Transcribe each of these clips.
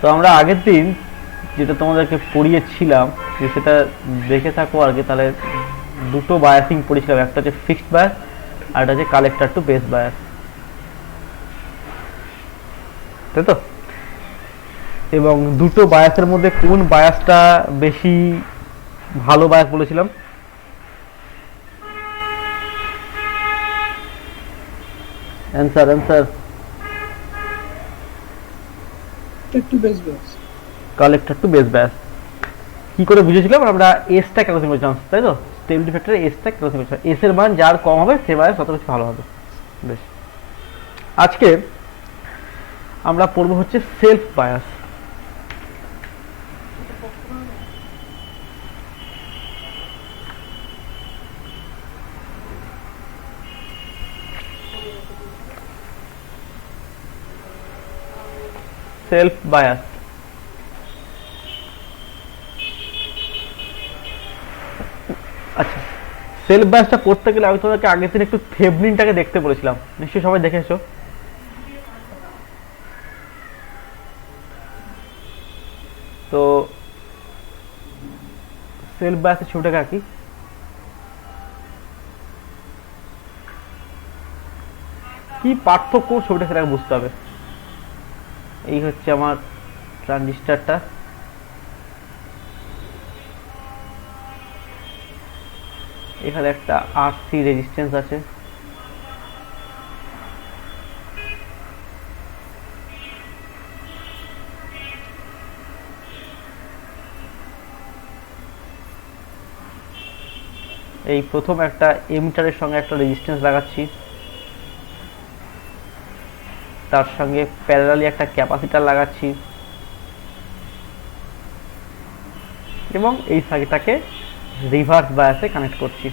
তো আমরা আগের দিন যেটা তোমাদেরকে পড়িয়েছিলাম যে সেটা দেখে থাকো আর কি, তাহলে দুটো বায়াসিং পড়েছিলাম, একটা হচ্ছে ফিক্সড বায়াস আর একটা হচ্ছে কালেক্টর টু বেস বায়াস, তাই তো? এবং দুটো বায়াসের মধ্যে কোন বায়াসটা বেশি ভালো বায়াস বলেছিলাম? Answer answer. একটু বেশ বেশ। Collector to base bias. কি করে বুঝেছিলাম? আমরা এসটা ক্যালকুলেশন করেছিলাম, তাই তো? স্টেবিলিটি ফ্যাক্টরে এসটা ক্যালকুলেশন করেছিলাম, এস এর মান যার কম হবে সে বায়াস তত বেশি ভালো হবে। বেশ, আজকে আমরা পড়বো হচ্ছে সেলফ বায়াস। সেলফ বায়াস, আচ্ছা, সেলফ বায়াসটা পড়তে গেলে আমি তোমাদেরকে আগের দিন একটু থেভনিনটাকে দেখতে বলেছিলাম, নিশ্চয়ই সবাই দেখেছো। তো সেলফ বায়াসের ছবিটাকে আঁকি। কি পার্থক্য ছবিটা সেটাকে বুঝতে হবে। এই হচ্ছে আমার ট্রানজিস্টারটা, এখানে একটা আরসি রেজিস্ট্যান্স আছে, এই প্রথম একটা এমিটারের সঙ্গে একটা রেজিস্ট্যান্স লাগাচ্ছি, তার সঙ্গে প্যারালালি একটা ক্যাপাসিটার লাগাচ্ছি এবং এই সার্কিটটাকে রিভার্স বায়াসে কানেক্ট করছি।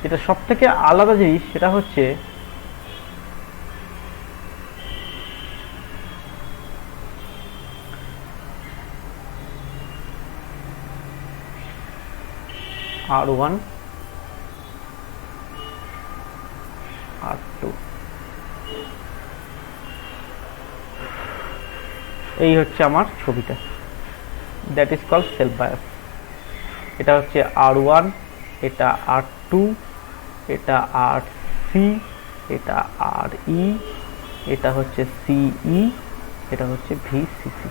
যেটা সব থেকে আলাদা জিনিস সেটা হচ্ছে R1 R2, এই হচ্ছে আমার ছবিটা, that is called self bias. এটা হচ্ছে R1, এটা R2, এটা RC, এটা RE, এটা হচ্ছে CE, এটা হচ্ছে VCC।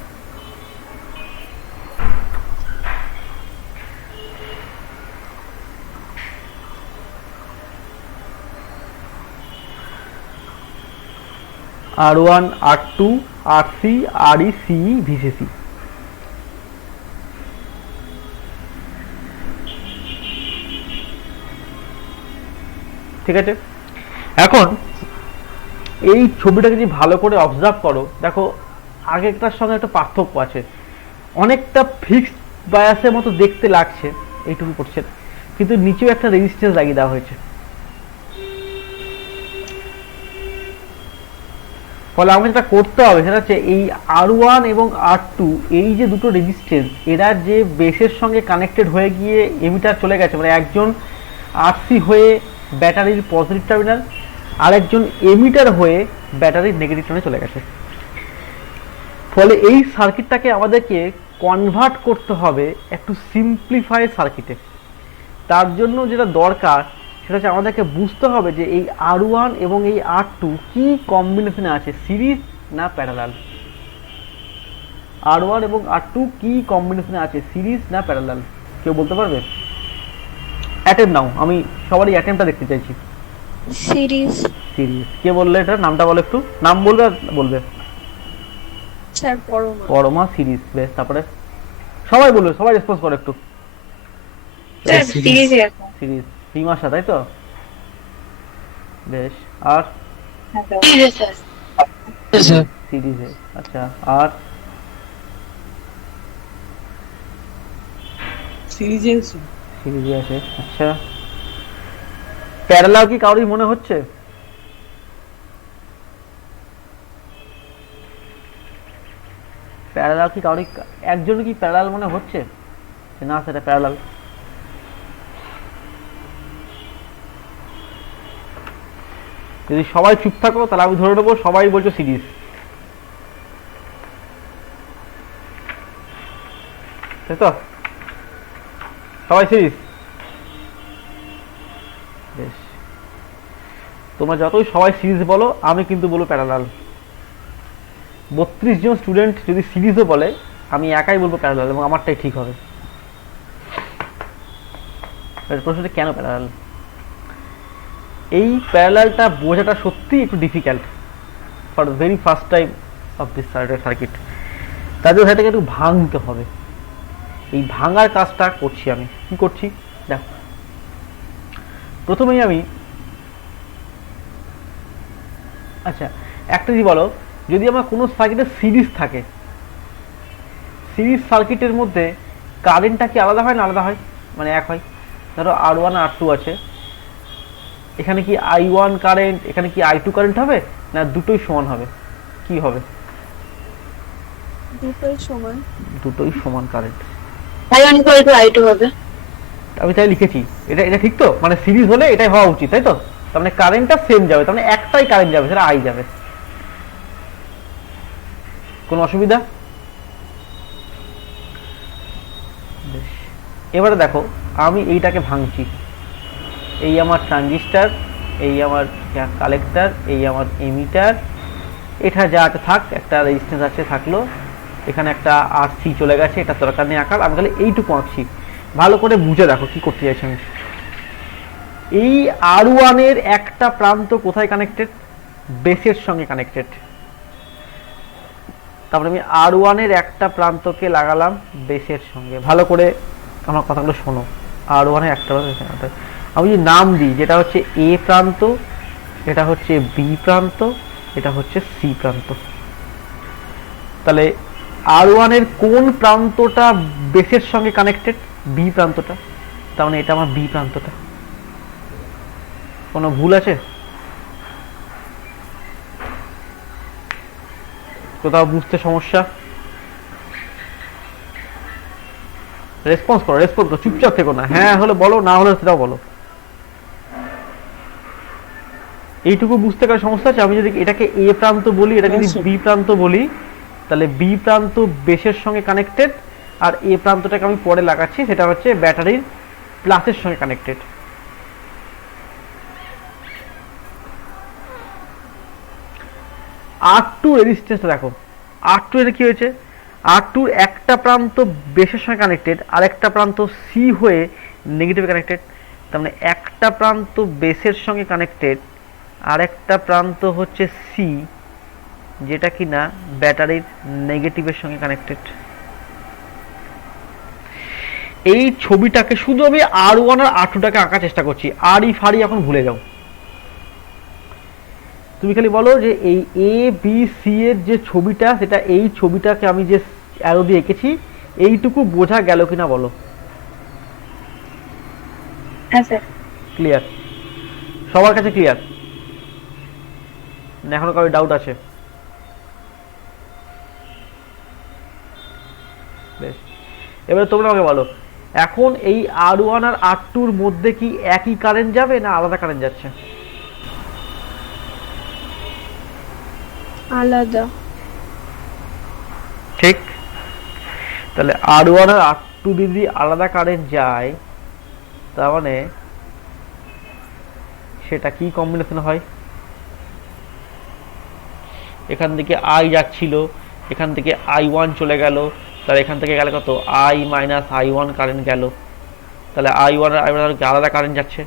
R1 R2 RC RE CE VCC। ঠিক আছে, এখন এই ছবিটাকে যদি ভালো করে অবজার্ভ করো, দেখো আগেরটার সঙ্গে একটা পার্থক্য আছে, অনেকটা ফিক্সড বায়াসের মতো দেখতে লাগছে এইটুকু করছে, কিন্তু নিচেও একটা রেজিস্ট্যান্স লাগিয়ে দেওয়া হয়েছে। ফলে আমাকে যেটা করতে হবে সেটা হচ্ছে এই R1 এবং R2, এই যে দুটো রেজিস্ট্যান্স, এরা যে বেসের সঙ্গে কানেক্টেড হয়ে গিয়ে এমিটার চলে গেছে, মানে একজন আরসি হয়ে ব্যাটারির পজিটিভ টার্মিনাল, আরেকজন এমিটার হয়ে ব্যাটারির নেগেটিভ টার্মিনালে চলে গেছে। ফলে এই সার্কিটটাকে আমাদেরকে কনভার্ট করতে হবে একটু সিম্পলিফাইড সার্কিটে। তার জন্য যেটা দরকার সেটা হচ্ছে আমাদেরকে বুঝতে হবে যে এই R1 এবং এই R2 কি কম্বিনেশনে আছে, সিরিজ না প্যারালাল। R1 এবং R2 কি কম্বিনেশনে আছে, সিরিজ না প্যারালাল, কেউ বলতে পারবে? অ্যাটেম্প নাও, আমি সবারই অ্যাটেম্পটা দেখতে চাইছি। সিরিজ। সিরিজ, কে বললে এটা? নামটা বলো একটু, নাম বলবে আর বলবে। স্যার পরমা। পরমা সিরিজ, বেশ, তারপরে সবাই বলবে, সবাই রেসপন্স করো একটু। স্যার সিরিজে আছে। সিরিজ প্রিমাশা, তাই তো? বেশ, আর সিরিজে স্যার। সিরিজে, আচ্ছা, আর সিরিজে আছে। সিরিজে আছে, আচ্ছা। প্যারালাল কি কারোরই মনে হচ্ছে? প্যারালাল কি কারোরই, একজন কি প্যারালাল মনে হচ্ছে না সেটা প্যারালাল? যদি সবাই চুপ থাকো তাহলে আমি ধরে নেবো সবাই বলছো সিরিজ। তাই তো? সবাই সিরিজ? বেশ, তোমরা যতই সবাই সিরিজ বলো, আমি কিন্তু বলবো প্যারালাল। 32 জন স্টুডেন্ট যদি সিরিজও বলে, আমি একাই বলবো প্যারালাল, এবং আমারটাই ঠিক হবে। প্রশ্নটা কেন প্যারালাল? এই প্যারালালটা বোঝাটা সত্যি একটু difficult for the very first time of this circuit. তাদের সেটাকে একটু ভাঙতে হবে। এই ভাঙার কাজটা করছি আমি। কি করছি দেখো, প্রথমেই আমি আচ্ছা একটা যদি বলো, যদি আমার কোনো সার্কিটের সিরিজ থাকে, সিরিজ সার্কিটের মধ্যে কারেন্টটা কি আলাদা হয় না আলাদা হয়, মানে এক হয়? ধরো R1 R2 আছে, এখানে কি I1 কারেন্ট, এখানে কি I2 কারেন্ট হবে, না দুটোই সমান হবে? কি হবে? দুটোই সমান। দুটোই সমান কারেন্ট। I1 = I2 হবে। আমি তাই লিখেছি, এটা এটা ঠিক তো? মানে সিরিজ হলে এটাই হওয়া উচিত, তাই তো? তার মানে কারেন্টটা সেম যাবে, তার মানে একটাই কারেন্ট যাবে, সেটা I যাবে। কোনো অসুবিধা? এবারে দেখো, আমি এইটাকে ভাঙছি। এই আমার ট্রানজিস্টার, এই আমার কালেক্টর, এই আমার এমিটার, এটা যা আছে থাক, একটা রেজিস্ট্যান্স আছে থাকলো, এখানে একটা RC চলে গেছে, এটা দরকার নেই আঁকার, আমি তাহলে এইটুকু আঁকছি। ভালো করে বুঝে দেখো কি করতে চাইছি আমি। এই R1 এর একটা প্রান্ত কোথায় কানেক্টেড? বেসের সঙ্গে কানেক্টেড। তারপরে আমি R1 এর একটা প্রান্তকে লাগালাম বেসের সঙ্গে। ভালো করে আমার কথাগুলো শোনো। R1 এর একটা, আমি যদি নাম দিই, যেটা হচ্ছে A প্রান্ত, এটা হচ্ছে B প্রান্ত, এটা হচ্ছে C প্রান্ত, তাহলে R1 এর কোন প্রান্তটা বেসের সঙ্গে কানেক্টেড? B প্রান্তটা। তার মানে এটা আমার B প্রান্তটা। কোনো ভুল আছে? কোথাও বুঝতে সমস্যা? রেসপন্স করো, রেসপন্স করো, চুপচাপ থেকো না। হ্যাঁ হলে বলো, না হলে সেটাও বলো। এইটুকু বুঝতে কার সমস্যা আছে? আমি যদি এটাকে A প্রান্ত বলি, এটা যদি B প্রান্ত বলি, তাহলে B প্রান্ত বেসের সঙ্গে কানেক্টেড, আর A প্রান্তটাকে আমি পরে লাগাচ্ছি, সেটা হচ্ছে ব্যাটারির প্লাসের সঙ্গে কানেক্টেড। R2 রেজিস্ট্যান্সটা দেখো, R2 এর কি হয়েছে? R2 একটা প্রান্ত বেসের সঙ্গে কানেক্টেড, আর একটা প্রান্ত C হয়ে নেগেটিভে কানেক্টেড। তার মানে একটা প্রান্ত বেসের সঙ্গে কানেক্টেড, আর একটা প্রান্ত হচ্ছে C, যেটা কিনা ব্যাটারির নেগেটিভের সঙ্গে কানেক্টেড। এই ছবিটাকে শুধু আমি R1 আর R2টাকে আঁকার চেষ্টা করছি, আরই ফাড়ি এখন ভুলে যাও। তুমি খালি বলো যে এই ABC এর যে ছবিটা, সেটা এই ছবিটাকে আমি যে অ্যারো দিয়ে এঁকেছি, এইটুকু বোঝা গেল কিনা বলো। হ্যাঁ স্যার। ক্লিয়ার? সবার কাছে ক্লিয়ার? না এখনো কারো ডাউট আছে? বেশ, এবারে তোমরা আমাকে বলো, এখন এই R1 আর R2 এর মধ্যে কি একই কারেন্ট যাবে না আলাদা কারেন্ট যাচ্ছে? আলাদা। ঠিক। তাহলে R1 আর R2 যদি আলাদা কারেন্ট যায়, তার মানে সেটা কি কম্বিনেশন হয়? এখান থেকে I যাচ্ছিল, এখান থেকে I1 চলে গেল, তাহলে এখান থেকে গেলে কত? I - I1 কারেন্ট গেল, তাহলে I1 আর I1 আলাদা কারেন্ট যাচ্ছে।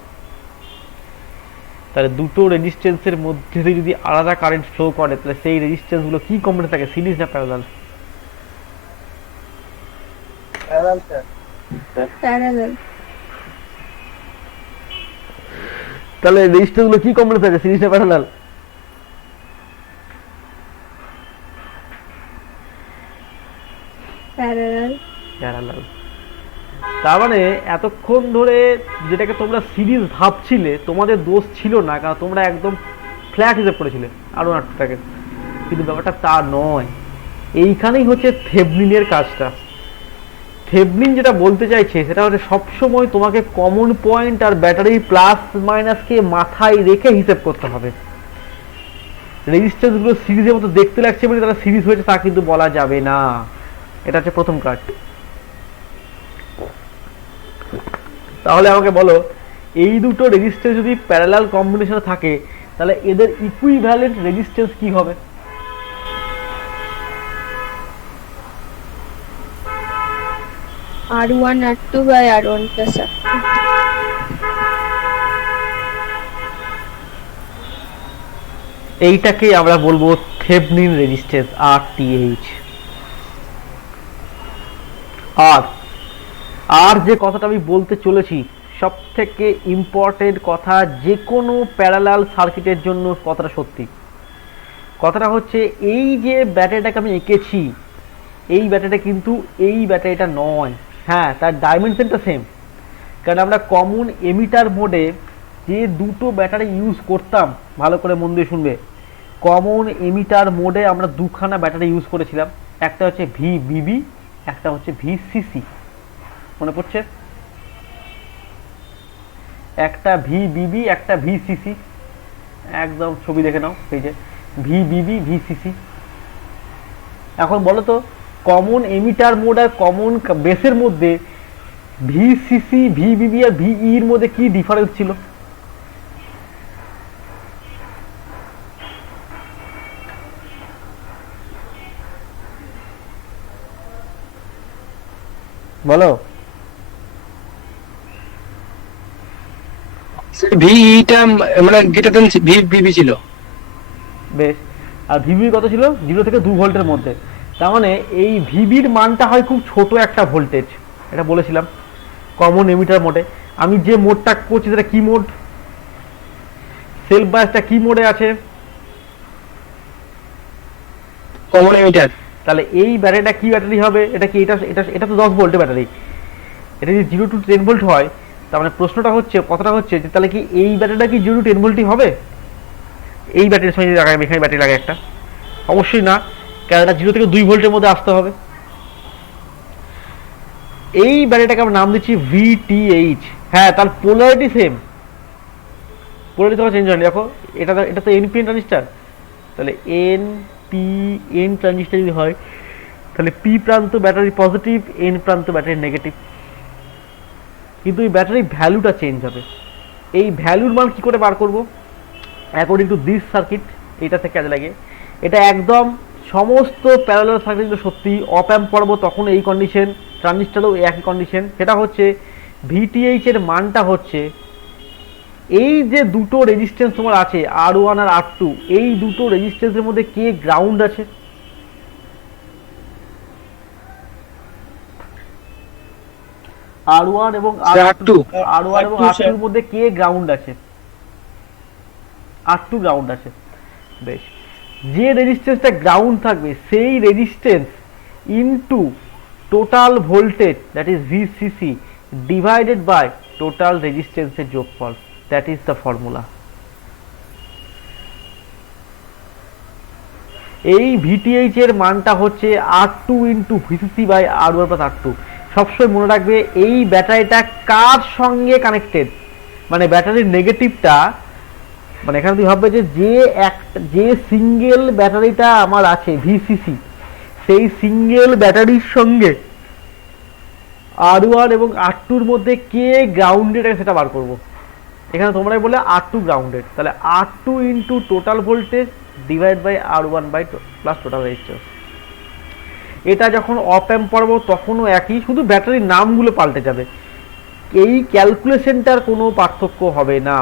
তাহলে দুটো রেজিস্ট্যান্সের মধ্যে যদি আলাদা কারেন্ট ফ্লো করে, তাহলে সেই রেজিস্ট্যান্স গুলো কি কম্বিনেশন থাকে? সিরিজ না প্যারালাল? প্যারালাল। তাহলে রেজিস্ট্যান্স গুলো কি কম্বিনেশন থাকে? সিরিজ না প্যারালাল? প্যারালাল। প্যারালাল। তার মানে এতক্ষণ ধরে যেটাকে তোমরা সিরিজ ভাবছিলে, তোমাদের দোষ ছিল না, কারণ তোমরা একদম ফ্ল্যাট হিসেব করেছিলে R1 R2টাকে। কিন্তু ব্যাপারটা তা নয়। এইখানেই হচ্ছে থেভনিনের কাজটা। থেভনিন যেটা বলতে চাইছে, সেটা হচ্ছে সবসময় তোমাকে কমন পয়েন্ট আর ব্যাটারির প্লাস মাইনাসকে মাথায় রেখে হিসেব করতে হবে। রেজিস্ট্যান্স গুলো সিরিজের মতো দেখতে লাগছে বলে তারা সিরিজ হয়েছে তা কিন্তু বলা যাবে না। এটা হচ্ছে প্রথম কাজ। তাহলে আমাকে বলো, এই দুটো রেজিস্ট্যান্স যদি প্যারালাল কম্বিনেশনে থাকে তাহলে এদের ইকুইভ্যালেন্ট রেজিস্ট্যান্স কি হবে? R1 R2 by R1 plus R2. এইটাকেই আমরা বলবো থেভনিন রেজিস্ট্যান্স, RTH। আর যে কথাটা আমি বলতে চলেছি সব থেকে ইম্পর্টেন্ট কথা, যে কোনো প্যারালাল সার্কিটের জন্য কথাটা সত্যি। কথাটা হচ্ছে এই যে ব্যাটারিটাকে আমি এঁকেছি, এই ব্যাটারিটা কিন্তু এই ব্যাটারিটা নয়। হ্যাঁ, তার ডাইমেনশনটা সেম, কারণ আমরা কমন এমিটার মোডে যে দুটো ব্যাটারি ইউজ করতাম, ভালো করে মন দিয়ে শুনবে, কমন এমিটার মোডে আমরা দুখানা ব্যাটারি ইউজ করেছিলাম, একটা হচ্ছে VBB, একটা হচ্ছে VCC। মনে পড়ছে? একটা VBB, একটা VCC, একদম ছবি দেখে নাও এই যে VBB VCC। এখন বলো তো, কমন এমিটার মোড আর কমন বেসের মধ্যে VCC, VBB আর VE এর মধ্যে কি ডিফারেন্স ছিল? বলো। ভিইটা মানে গ্রেটার দেন ভিবিবি ছিল। বেশ, আর ভিবি কত ছিল? 0 থেকে 2 ভোল্টের মধ্যে। তার মানে এই ভিবির মানটা হয় খুব ছোট একটা ভোল্টেজ, এটা বলেছিলাম কমন এমিটার মোডে। আমি যে মোডটা করছি সেটা কি মোড? সেলফ বায়াসটা কি মোডে আছে? Common emitter. তাহলে এই ব্যাটারিটা কি ব্যাটারি হবে? এটা কি এটা এটা এটা তো 10 ভোল্টের ব্যাটারি। এটা যদি 0 to 10 ভোল্ট হয়, তার মানে প্রশ্নটা হচ্ছে, কথাটা হচ্ছে যে তাহলে কি এই ব্যাটারিটা কি 0 to 10 ভোল্টই হবে? এই ব্যাটারির সঙ্গে লাগাই, এখানে ব্যাটারি লাগে একটা? অবশ্যই না, কারণ এটা 0 থেকে 2 ভোল্টের মধ্যে আসতে হবে। এই ব্যাটারিটাকে আমরা নাম দিচ্ছি VTH। হ্যাঁ, তার পোলারিটি সেম, পোলারিটি তোমার চেঞ্জ হয়নি। দেখো এটা তো NPN ট্রানজিস্টার, তাহলে NPN ট্রানজিস্টার যদি হয় তাহলে P প্রান্ত ব্যাটারি পজিটিভ, N প্রান্ত ব্যাটারি নেগেটিভ, কিন্তু এই ব্যাটারি ভ্যালুটা চেঞ্জ হবে। এই ভ্যালুর মান কি করে বার করব? অ্যাকর্ডিং টু দিস সার্কিট, এটা থেকে কাজে লাগে। এটা একদম সমস্ত প্যারালাল সার্কিট কিন্তু সত্যি। অপ অ্যাম্প পড়বো তখন এই কন্ডিশন, ট্রানজিস্টারও একই কন্ডিশন। সেটা হচ্ছে VTH এর মানটা হচ্ছে এই যে দুটো রেজিস্ট্যান্স তোমার আছে R1 আর R2, এই দুটো রেজিস্ট্যান্সের মধ্যে কে গ্রাউন্ড আছে? R1 এবং R2, R1 এবং R2 এর মধ্যে কে গ্রাউন্ড আছে? R2 গ্রাউন্ড আছে। বেশ, যে রেজিস্ট্যান্সটা গ্রাউন্ড থাকবে সেই resistance into total voltage, that is VCC, divided by total রেজিস্ট্যান্সের যোগফল, দ্যাট ইজ দ্য ফর্মুলা। এই VTH এর মানটা হচ্ছে R2 into VCC by R1 plus R2। সবসময় মনে রাখবে এই ব্যাটারিটা কার সঙ্গে কানেক্টেড, মানে ব্যাটারির নেগেটিভটা, মানে এখানে তুমি ভাববে যে সিঙ্গেল ব্যাটারিটা আমার আছে VCC, সেই সিঙ্গেল ব্যাটারির সঙ্গে R1 এবং R2 এর মধ্যে কে গ্রাউন্ডেড আছে সেটা বার করব। এখানে তোমরাই বলে R2 গ্রাউন্ডেড, তাহলে R2 into total voltage divide by R1 by plus total resistance. এটা যখন অপ অ্যাম্প পড়বো তখনও একই, শুধু ব্যাটারির নামগুলো পাল্টে যাবে। এই ক্যালকুলেশনটার কোনো পার্থক্য হবে না।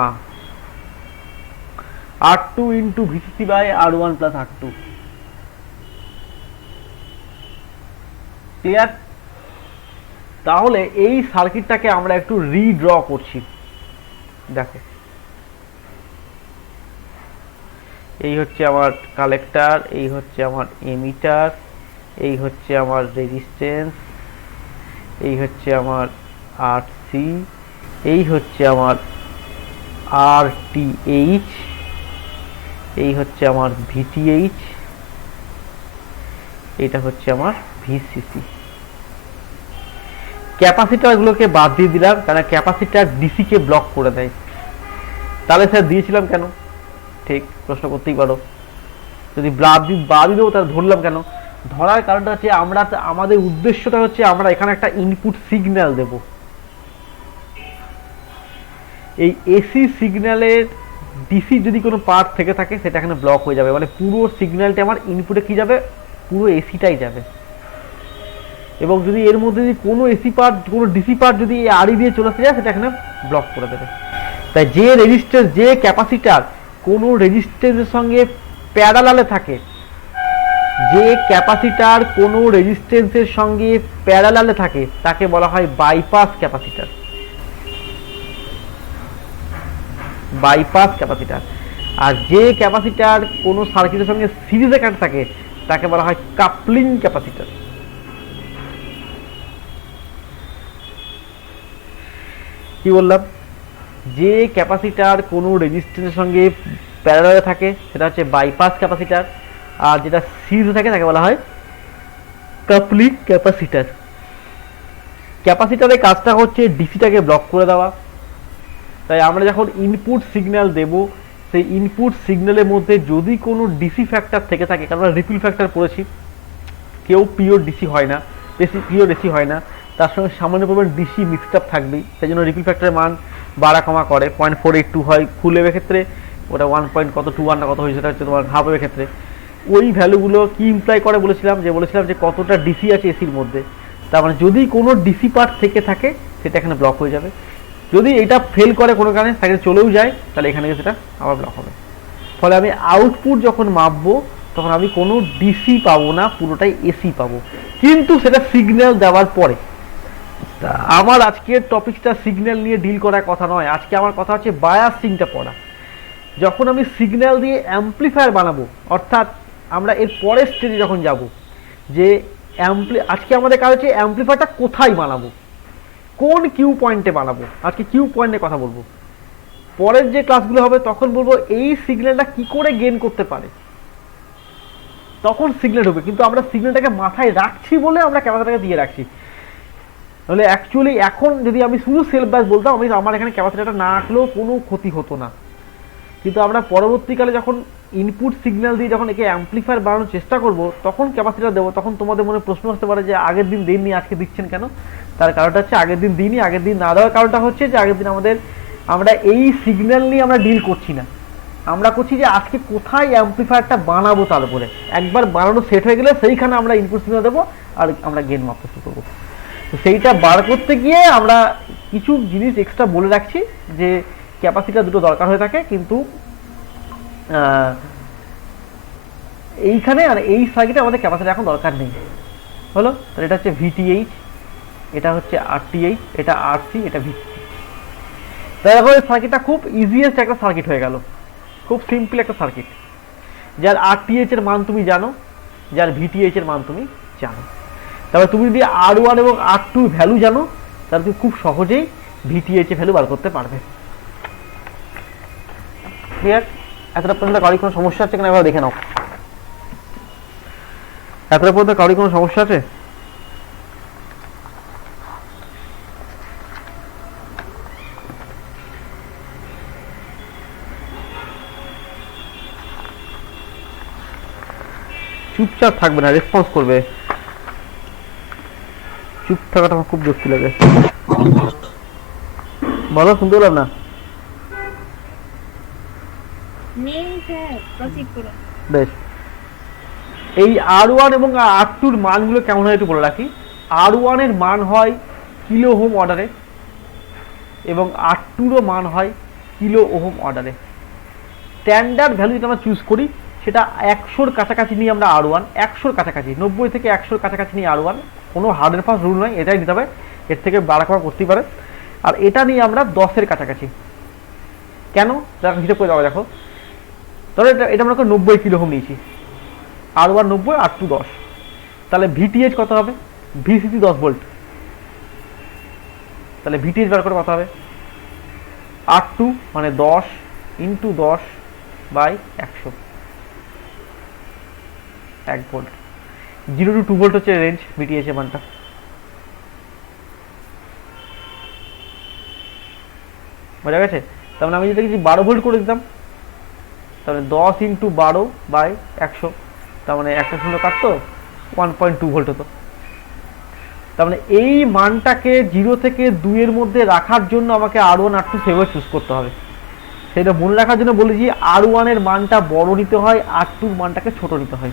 R2 into VCC by R1 plus R2। Clear? তাহলে এই সার্কিটটাকে আমরা একটু রিড্র করছি। দেখো, এই হচ্ছে আমার কালেক্টর, এই হচ্ছে আমার এমিটার, এই হচ্ছে আমার রেজিস্ট্যান্স, এই হচ্ছে আমার RC, এই হচ্ছে আমার RTH, এই হচ্ছে আমার VTH, এটা হচ্ছে আমার VCC। ক্যাপাসিটরগুলোকে বাদ দিয়ে দিলাম, কারণ ক্যাপাসিটর ডিসি কে ব্লক করে দেয়। তাহলে স্যার দিয়েছিলাম কেন? ঠিক প্রশ্ন করতেই পারো। যদি বাদ দেবো তাহলে ধরলাম কেন? ধরার কারণটা হচ্ছে আমাদের উদ্দেশ্যটা হচ্ছে আমরা এখানে একটা ইনপুট সিগন্যাল দেব। এই এসি সিগন্যালের ডিসি যদি কোনো পার্ট থেকে থাকে সেটা এখানে ব্লক হয়ে যাবে, মানে পুরো সিগন্যালটা আমার ইনপুটে কি যাবে, পুরো এসিটাই যাবে। এবং যদি এর মধ্যে যদি কোনো এসি পার্ট কোনো ডিসি পার্ট যদি এই আড়ি দিয়ে চলে আসতে যায় সেটা এখানে ব্লক করে দেবে। তাই যে রেজিস্ট্যান্স যে ক্যাপাসিটার কোনো রেজিস্ট্যান্সের সঙ্গে প্যারালালে থাকে, যে ক্যাপাসিটার কোনো রেজিস্ট্যান্সের সঙ্গে প্যারালালে থাকে তাকে বলা হয় বাইপাস ক্যাপাসিটার। Bypass capacitor. আর যে ক্যাপাসিটার কোনো সার্কিটের সঙ্গে সিরিজে কানেক্ট থাকে তাকে বলা হয় কাপলিং ক্যাপাসিটার। কি বললাম? যে ক্যাপাসিটার কোনো রেজিস্ট্যান্সের সঙ্গে প্যারালালে থাকে সেটা হচ্ছে বাইপাস ক্যাপাসিটার, আর যেটা সিরিজে থাকে তাকে বলা হয় কাপলিং ক্যাপাসিটার। ক্যাপাসিটারের কাজটা হচ্ছে ডিসিটাকে ব্লক করে দেওয়া। তাই আমরা যখন ইনপুট সিগন্যাল দেব, সেই ইনপুট সিগন্যালের মধ্যে যদি কোনো ডিসি ফ্যাক্টর থেকে থাকে, কারণ আমরা রিপিল ফ্যাক্টর পড়েছি, কেউ পিওর ডিসি হয় না, বেশি পিওর এসি হয় না, তার সঙ্গে সামান্য পরিমাণ ডিসি মিক্সড আপ থাকবেই। সেই জন্য রিপিল ফ্যাক্টরের মান বাড়া কমা করে, 0.482 হয় ফুল ওয়েভের ক্ষেত্রে, ওটা 1.21 না কত হয়েছে সেটা হচ্ছে তোমার হাফ ওয়েভের ক্ষেত্রে। ওই ভ্যালুগুলো কি ইমপ্লাই করে বলেছিলাম যে কতটা ডিসি আছে এসির মধ্যে। তার মানে যদি কোনো ডিসি পার্ট থেকে থাকে সেটা এখানে ব্লক হয়ে যাবে। যদি এটা ফেল করে কোনো কারণে সাইকেল চলেও যায় তাহলে এখানে সেটা আবার ব্লক হবে। ফলে আমি আউটপুট যখন মাপবো তখন আমি কোনো ডিসি পাবো না, পুরোটাই এসি পাবো, কিন্তু সেটা সিগন্যাল দেওয়ার পরে। আমার আজকের টপিকটা সিগন্যাল নিয়ে ডিল করার কথা নয়, আজকে আমার কথা হচ্ছে বায়াসিংটা পড়া। যখন আমি সিগন্যাল দিয়ে অ্যাম্পলিফায়ার বানাবো, অর্থাৎ আমরা এর পরের স্টেজে যখন যাব, যে আজকে আমাদের কাজ হচ্ছে অ্যাম্পলিফায়ারটা কোথায় বানাবো, কোন কিউ পয়েন্টে বানাবো। আজকে কিউ পয়েন্টে কথা বলবো। পরের যে ক্লাসগুলো হবে তখন বলবো এই সিগন্যালটা কি করে গেইন করতে পারে, তখন সিগন্যাল হবে। কিন্তু আমরা সিগন্যালটাকে মাথায় রাখছি বলে আমরা ক্যাপাসিটরটাকে দিয়ে রাখছি। তাহলে অ্যাকচুয়ালি এখন যদি আমি শুধু সেলফ ব্যাস বলতাম, আমার এখানে ক্যাপাসিটরটা না রাখলেও কোনো ক্ষতি হতো না। কিন্তু আমরা পরবর্তীকালে যখন ইনপুট সিগন্যাল দিয়ে যখন একে অ্যাম্পলিফায়ার বানানোর চেষ্টা করব তখন ক্যাপাসিটর দেবো, তখন তোমাদের মনে প্রশ্ন আসতে পারে যে আগের দিন দেননি আজকে দিচ্ছেন কেন। তার কারণটা হচ্ছে আগের দিন দিনই, আগের দিন না দেওয়ার কারণটা হচ্ছে যে আগের দিন আমরা এই সিগন্যাল নিয়ে আমরা ডিল করছি না, আমরা করছি যে আজকে কোথায় অ্যাম্পলিফায়ারটা বানাবো। তার উপরে একবার বানানো সেট হয়ে গেলে সেইখানে আমরা ইনপুট সিগন্যাল দেবো আর আমরা গেইন মাপতে শুরু করবো। তো সেইটা বার করতে গিয়ে আমরা কিছু জিনিস এক্সট্রা বলে রাখছি যে ক্যাপাসিটার দুটো দরকার হয়ে থাকে, কিন্তু এইখানে আর এই সার্কিটে আমাদের ক্যাপাসিটার এখন দরকার নেই। হলো, তাহলে এটা হচ্ছে ভিটিএইচ, এটা হচ্ছে আরটিএইচ, এটা আরসি, এটা ভিসি। তাই এখন এই সার্কিটটা খুব ইজিয়েস্ট একটা সার্কিট হয়ে গেল, খুব সিম্পল একটা সার্কিট, যার আরটিএইচ এর মান তুমি জানো, যার ভিটিএইচ এর মান তুমি জানো। তারপরে তুমি যদি R1 এবং R2 ভ্যালু জানো তাহলে তুমি খুব সহজেই ভিটিএইচ এর ভ্যালু বার করতে পারবে। ক্লিয়ার? এতটা পর্যন্ত কারোর কোনো সমস্যা আছে কিনা এবার দেখে নাও। এতটা পর্যন্ত কারোর কোনো সমস্যা আছে? চুপচাপ থাকবে না, রেসপন্স করবে। চুপ থাকাটা আমার খুব বিরক্তি লাগে। বলো, শুনতে পেলাম না। বেশ, এই R1 এবং R2 এর মানগুলো কেমন হয় একটু বলে রাখি। R1 এর মান হয় কিলো ওহম অর্ডারে এবং R2 এর মান হয় কিলো ওহম অর্ডারে। স্ট্যান্ডার্ড ভ্যালু যেটা আমরা চুজ করি সেটা 100-র কাছাকাছি নিয়ে আমরা R1, 100-র কাছাকাছি 90 থেকে 100-র কাছাকাছি নিয়ে R1, কোনো হার্ড অ্যান্ড ফাস্ট রুল নয়, এটাই নিতে হবে, এর থেকে বাড়া কমা করতেই পারে। আর এটা নিয়ে আমরা 10-এর কাছাকাছি। কেন? হিসেব করে দেওয়া দেখো, তাহলে এটা আমরা 90 কিলো ওহম নিয়েছি, R1 90, R2 10, তাহলে ভিটিএইচ কত হবে? ভিসিসি 10 ভোল্ট, তাহলে ভিটিএইচ বার করে কত হবে? R2 মানে 10 ইন্টু 10/100, 1 ভোল্ট। 0 to 2 ভোল্ট হচ্ছে রেঞ্জ ভিটিএইচ এর মানটা। বোঝা গেছে? তার মানে আমি যদি কিছু 12 ভোল্ট করে দিতাম তাহলে 10 ইন্টু 12/100, তার মানে একটা শূন্য কাটতো 1.2 ভোল্ট হতো। তার মানে এই মানটাকে 0 থেকে 2 এর মধ্যে রাখার জন্য আমাকে R1 R2 সেভাবে চুজ করতে হবে। সেটা মনে রাখার জন্য বলেছি R1 এর মানটা বড় নিতে হয়, R2 এর মানটাকে ছোট নিতে হয়।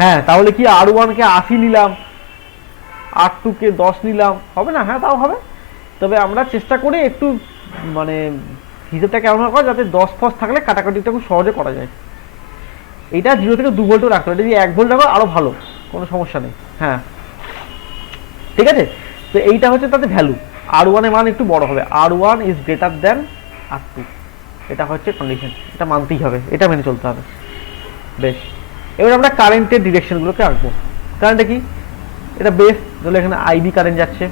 হ্যাঁ, তাহলে কি R1 কে 80 নিলাম, R2 কে 10 নিলাম, হবে না? হ্যাঁ, তাও হবে। তবে আমরা চেষ্টা করি একটু মানে হিসেবটা কেমন করা যাতে 10 ফস থাকলে কাটাকাটিটা খুব সহজে করা যায়। এটা 0 থেকে 2 ভোল্টও রাখতে হবে, যদি 1 ভোল্ট রাখো আরো ভালো, কোনো সমস্যা নেই। হ্যাঁ, ঠিক আছে। তো এইটা হচ্ছে তাদের ভ্যালু, R1 এর মান একটু বড় হবে, R1 is greater than R2, এটা হচ্ছে কন্ডিশন, এটা মানতেই হবে, এটা মেনে চলতে হবে। বেশ, এবার আমরা কারেন্টের ডিরেকশনগুলোকে আঁকবো। কারেন্টটা কি? এটা বেস, ধরো এখানে আইবি কারেন্ট যাচ্ছে,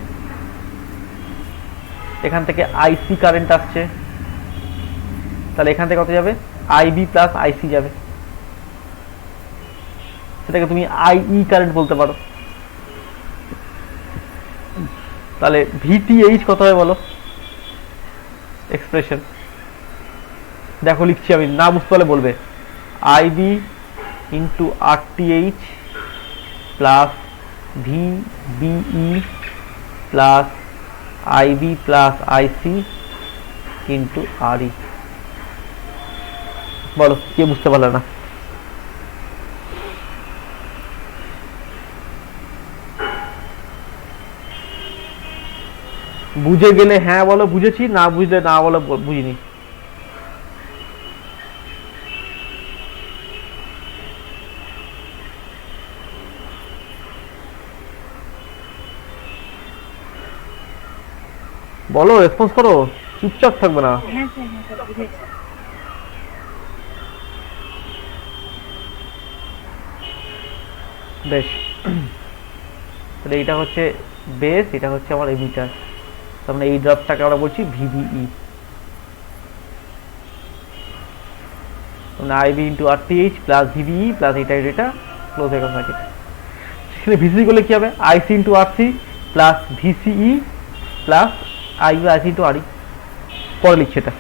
এখান থেকে আইসি কারেন্ট আসছে, তাহলে এখান থেকে কত যাবে? আইবি প্লাস আইসি যাবে, সেটাকে তুমি আইই কারেন্ট বলতে পারো। তাহলে ভিটিএইচ কত হবে বলো? এক্সপ্রেশন দেখো লিখছি, আমি না বুঝতে পারলে বলবে। IB into RTH plus VBE plus IB plus IC into RE. বলো, কে বুঝতে পারলে না? বুঝে গেলে হ্যাঁ বলো বুঝেছি, না বুঝলে না বলো বুঝিনি। বলো, রেসপন্স করো, চুপচাপ থাকবে না। বেশ, তাহলে এইটা হচ্ছে বেস, এটা হচ্ছে আমার এমিটার, তার মানে এই ড্রপটাকে আমরা বলছি ভিবিই, মানে IB into RTH plus VBE plus এটা ক্লোজ হয়ে গেল সার্কিট। সেখানে ভিসি করলে কি হবে? IC into RC plus VCE plus IB IC into RE. পরে লিখছি এটা।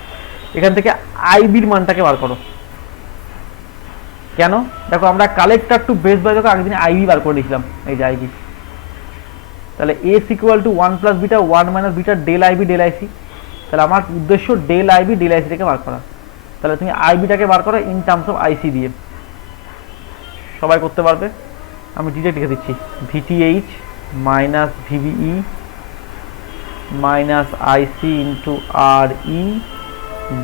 এখান থেকে আইবির মানটাকে বার করো। কেন? দেখো আমরা কালেক্টর টু বেস বাই দেখো আগের দিনে আইবি বার করে দিয়েছিলাম, এই যে আইবি। তাহলে S equal to 1 plus beta 1 minus beta del IB del IC. তাহলে আমার উদ্দেশ্য ডেল আইবি ডেল আইসি থেকে বার করা। তাহলে তুমি আইবিটাকে বার করো ইন টার্মস অফ আইসি দিয়ে, সবাই করতে পারবে। আমি ডিরেক্ট লিখে দিচ্ছি, VTH minus VBE minus IC into R E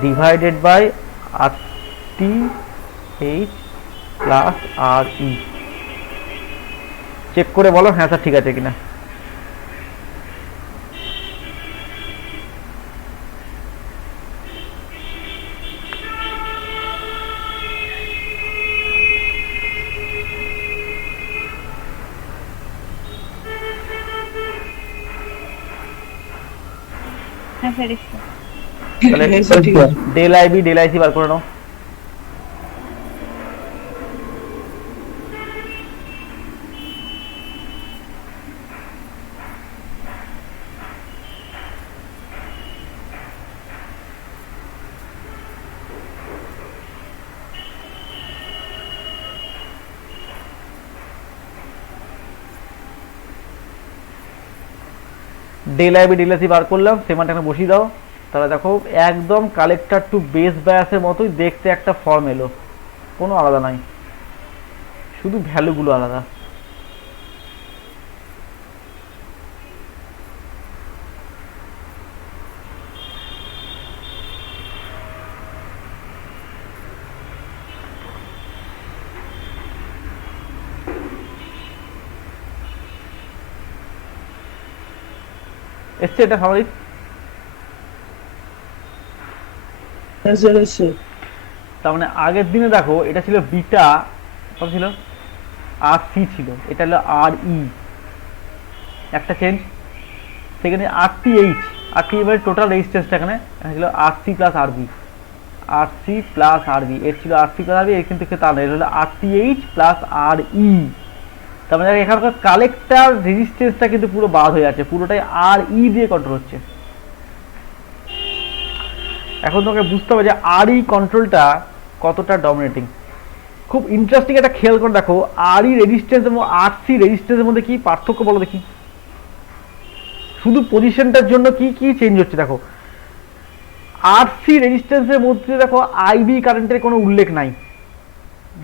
divided by R T H plus R E. Check করে বলো হ্যাঁ স্যার ঠিক আছে কিনা। তাহলে del IB del IC bar করে নাও। Del IB del IC bar করলাম, সেমানটা এখানে বসিয়ে দাও। তাহলে দেখো একদম কালেক্টর টু বেস বায়াসের মতোই দেখতে একটা ফর্ম এলো, কোনো আলাদা নাই, শুধু ভ্যালুগুলো আলাদা। এসছে এটা স্বাভাবিক। তার মানে আগের দিনে দেখো এটা ছিল বিটা, কত ছিল? আর সি ছিল, এটা হলো আর ই, একটা চেঞ্জ। সেখানে আর টি এইচ, আর টি এবার টোটাল রেজিস্ট্যান্সটা এখানে ছিল আর সি প্লাস আর বি, আর সি প্লাস আর বি, এর ছিল আর সি প্লাস আর বি, এর কিন্তু তা না, এটা হলো আর টি এইচ প্লাস আর ই। তার মানে এখানকার কালেক্টর রেজিস্ট্যান্সটা কিন্তু পুরো বাদ হয়ে যাচ্ছে, পুরোটাই আর ই দিয়ে কন্ট্রোল হচ্ছে। এখন তোমাকে বুঝতে হবে যে আর ই কন্ট্রোলটা কতটা ডমিনেটিং। খুব ইন্টারেস্টিং একটা খেয়াল করে দেখো, আর ই রেজিস্ট্যান্স এবং আর সি রেজিস্ট্যান্সের মধ্যে কি পার্থক্য বলো দেখি। শুধু পজিশনটার জন্য কি কি চেঞ্জ হচ্ছে দেখো, আরসি রেজিস্ট্যান্সের মধ্যে দেখো আইবি কারেন্টের কোনো উল্লেখ নাই,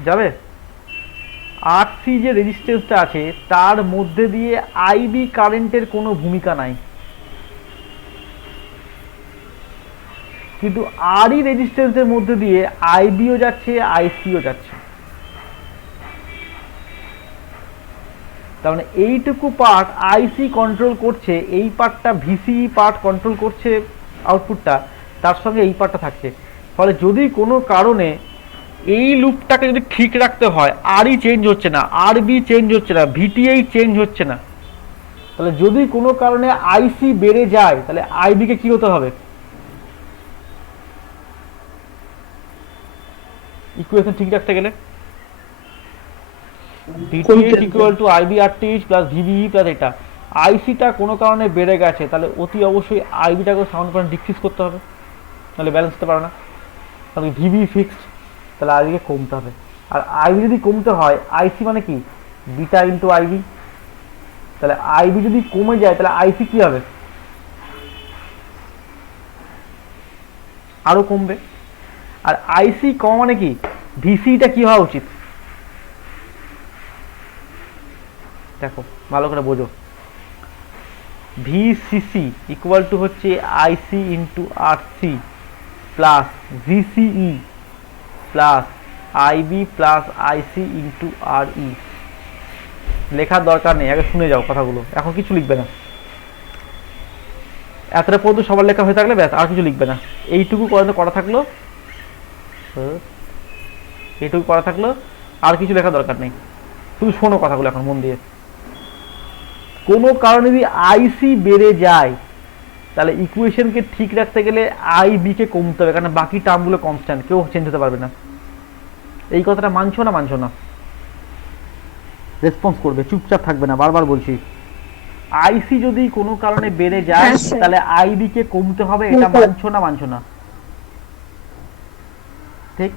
যাবে আরসি যে রেজিস্ট্যান্সটা আছে তার মধ্যে দিয়ে আইবি কারেন্টের কোনো ভূমিকা নাই, কিন্তু আরই রেজিস্ট্যান্সের মধ্যে দিয়ে আইবিও যাচ্ছে আইসিও যাচ্ছে। তার মানে এইটুকু পার্ট আইসি কন্ট্রোল করছে, এই পার্টটা ভিসি পার্ট কন্ট্রোল করছে আউটপুটটা, তার সঙ্গে এই পার্টটা থাকছে। ফলে যদি কোনো কারণে এই লুপটাকে যদি ঠিক রাখতে হয়, আরই চেঞ্জ হচ্ছে না, আরবি চেঞ্জ হচ্ছে না, ভিটিআই চেঞ্জ হচ্ছে না, তাহলে যদি কোনো কারণে আইসি বেড়ে যায় তাহলে আইবিকে কি হতে হবে, ইকুয়েশন ঠিক রাখতে গেলে VTH equal to IB RTH plus VBE plus এটা, আইসিটা কোনো কারণে বেড়ে গেছে তাহলে অতি অবশ্যই আইবিটাকে সাউন্ড কারেন্ট ডিক্রিজ করতে হবে, তাহলে ব্যালেন্স করতে পারে না, তাহলে ভিবি ফিক্সড, তাহলে আইবিকে কমতে হবে। আর আইবি যদি কমতে হয়, আইসি মানে কি বিটা ইন্টু আইবি, তাহলে আইবি যদি কমে যায় তাহলে আইসি কি হবে, আরো কমবে। আর আইসি কম মানে কি, ভিসিটা কি হওয়া উচিত, দেখো ভালো করে বোঝো, ভিসিসি ইকুয়াল টু হচ্ছে IC into RC plus VCE plus IB plus IC into RE. লেখার দরকার নেই, আগে শুনে যাও কথাগুলো, এখন কিছু লিখবে না, এতটা পর্যন্ত সবার লেখা হয়ে থাকলে ব্যাস আর কিছু লিখবে না, এইটুকু করা থাকলো, এইটুকু করা থাকলো, আর কিছু লেখার দরকার নেই, শুধু শোনো কথাগুলো এখন মন দিয়ে। কোনো কারণে যদি আইসি বেড়ে যায় তাহলে ইকুয়েশনকে ঠিক রাখতে গেলে আইবি কে কমতে হবে, কারণ বাকি টার্মগুলো কনস্ট্যান্ট, কেউ চেঞ্জ হতে পারবে না। এই কথাটা মানছো না মানছো না, রেসপন্স করবে, চুপচাপ থাকবে না, বারবার বলছি। আইসি যদি কোনো কারণে বেড়ে যায় তাহলে আইবি কে কমতে হবে, এটা মানছো না মানছো না, ঠিক?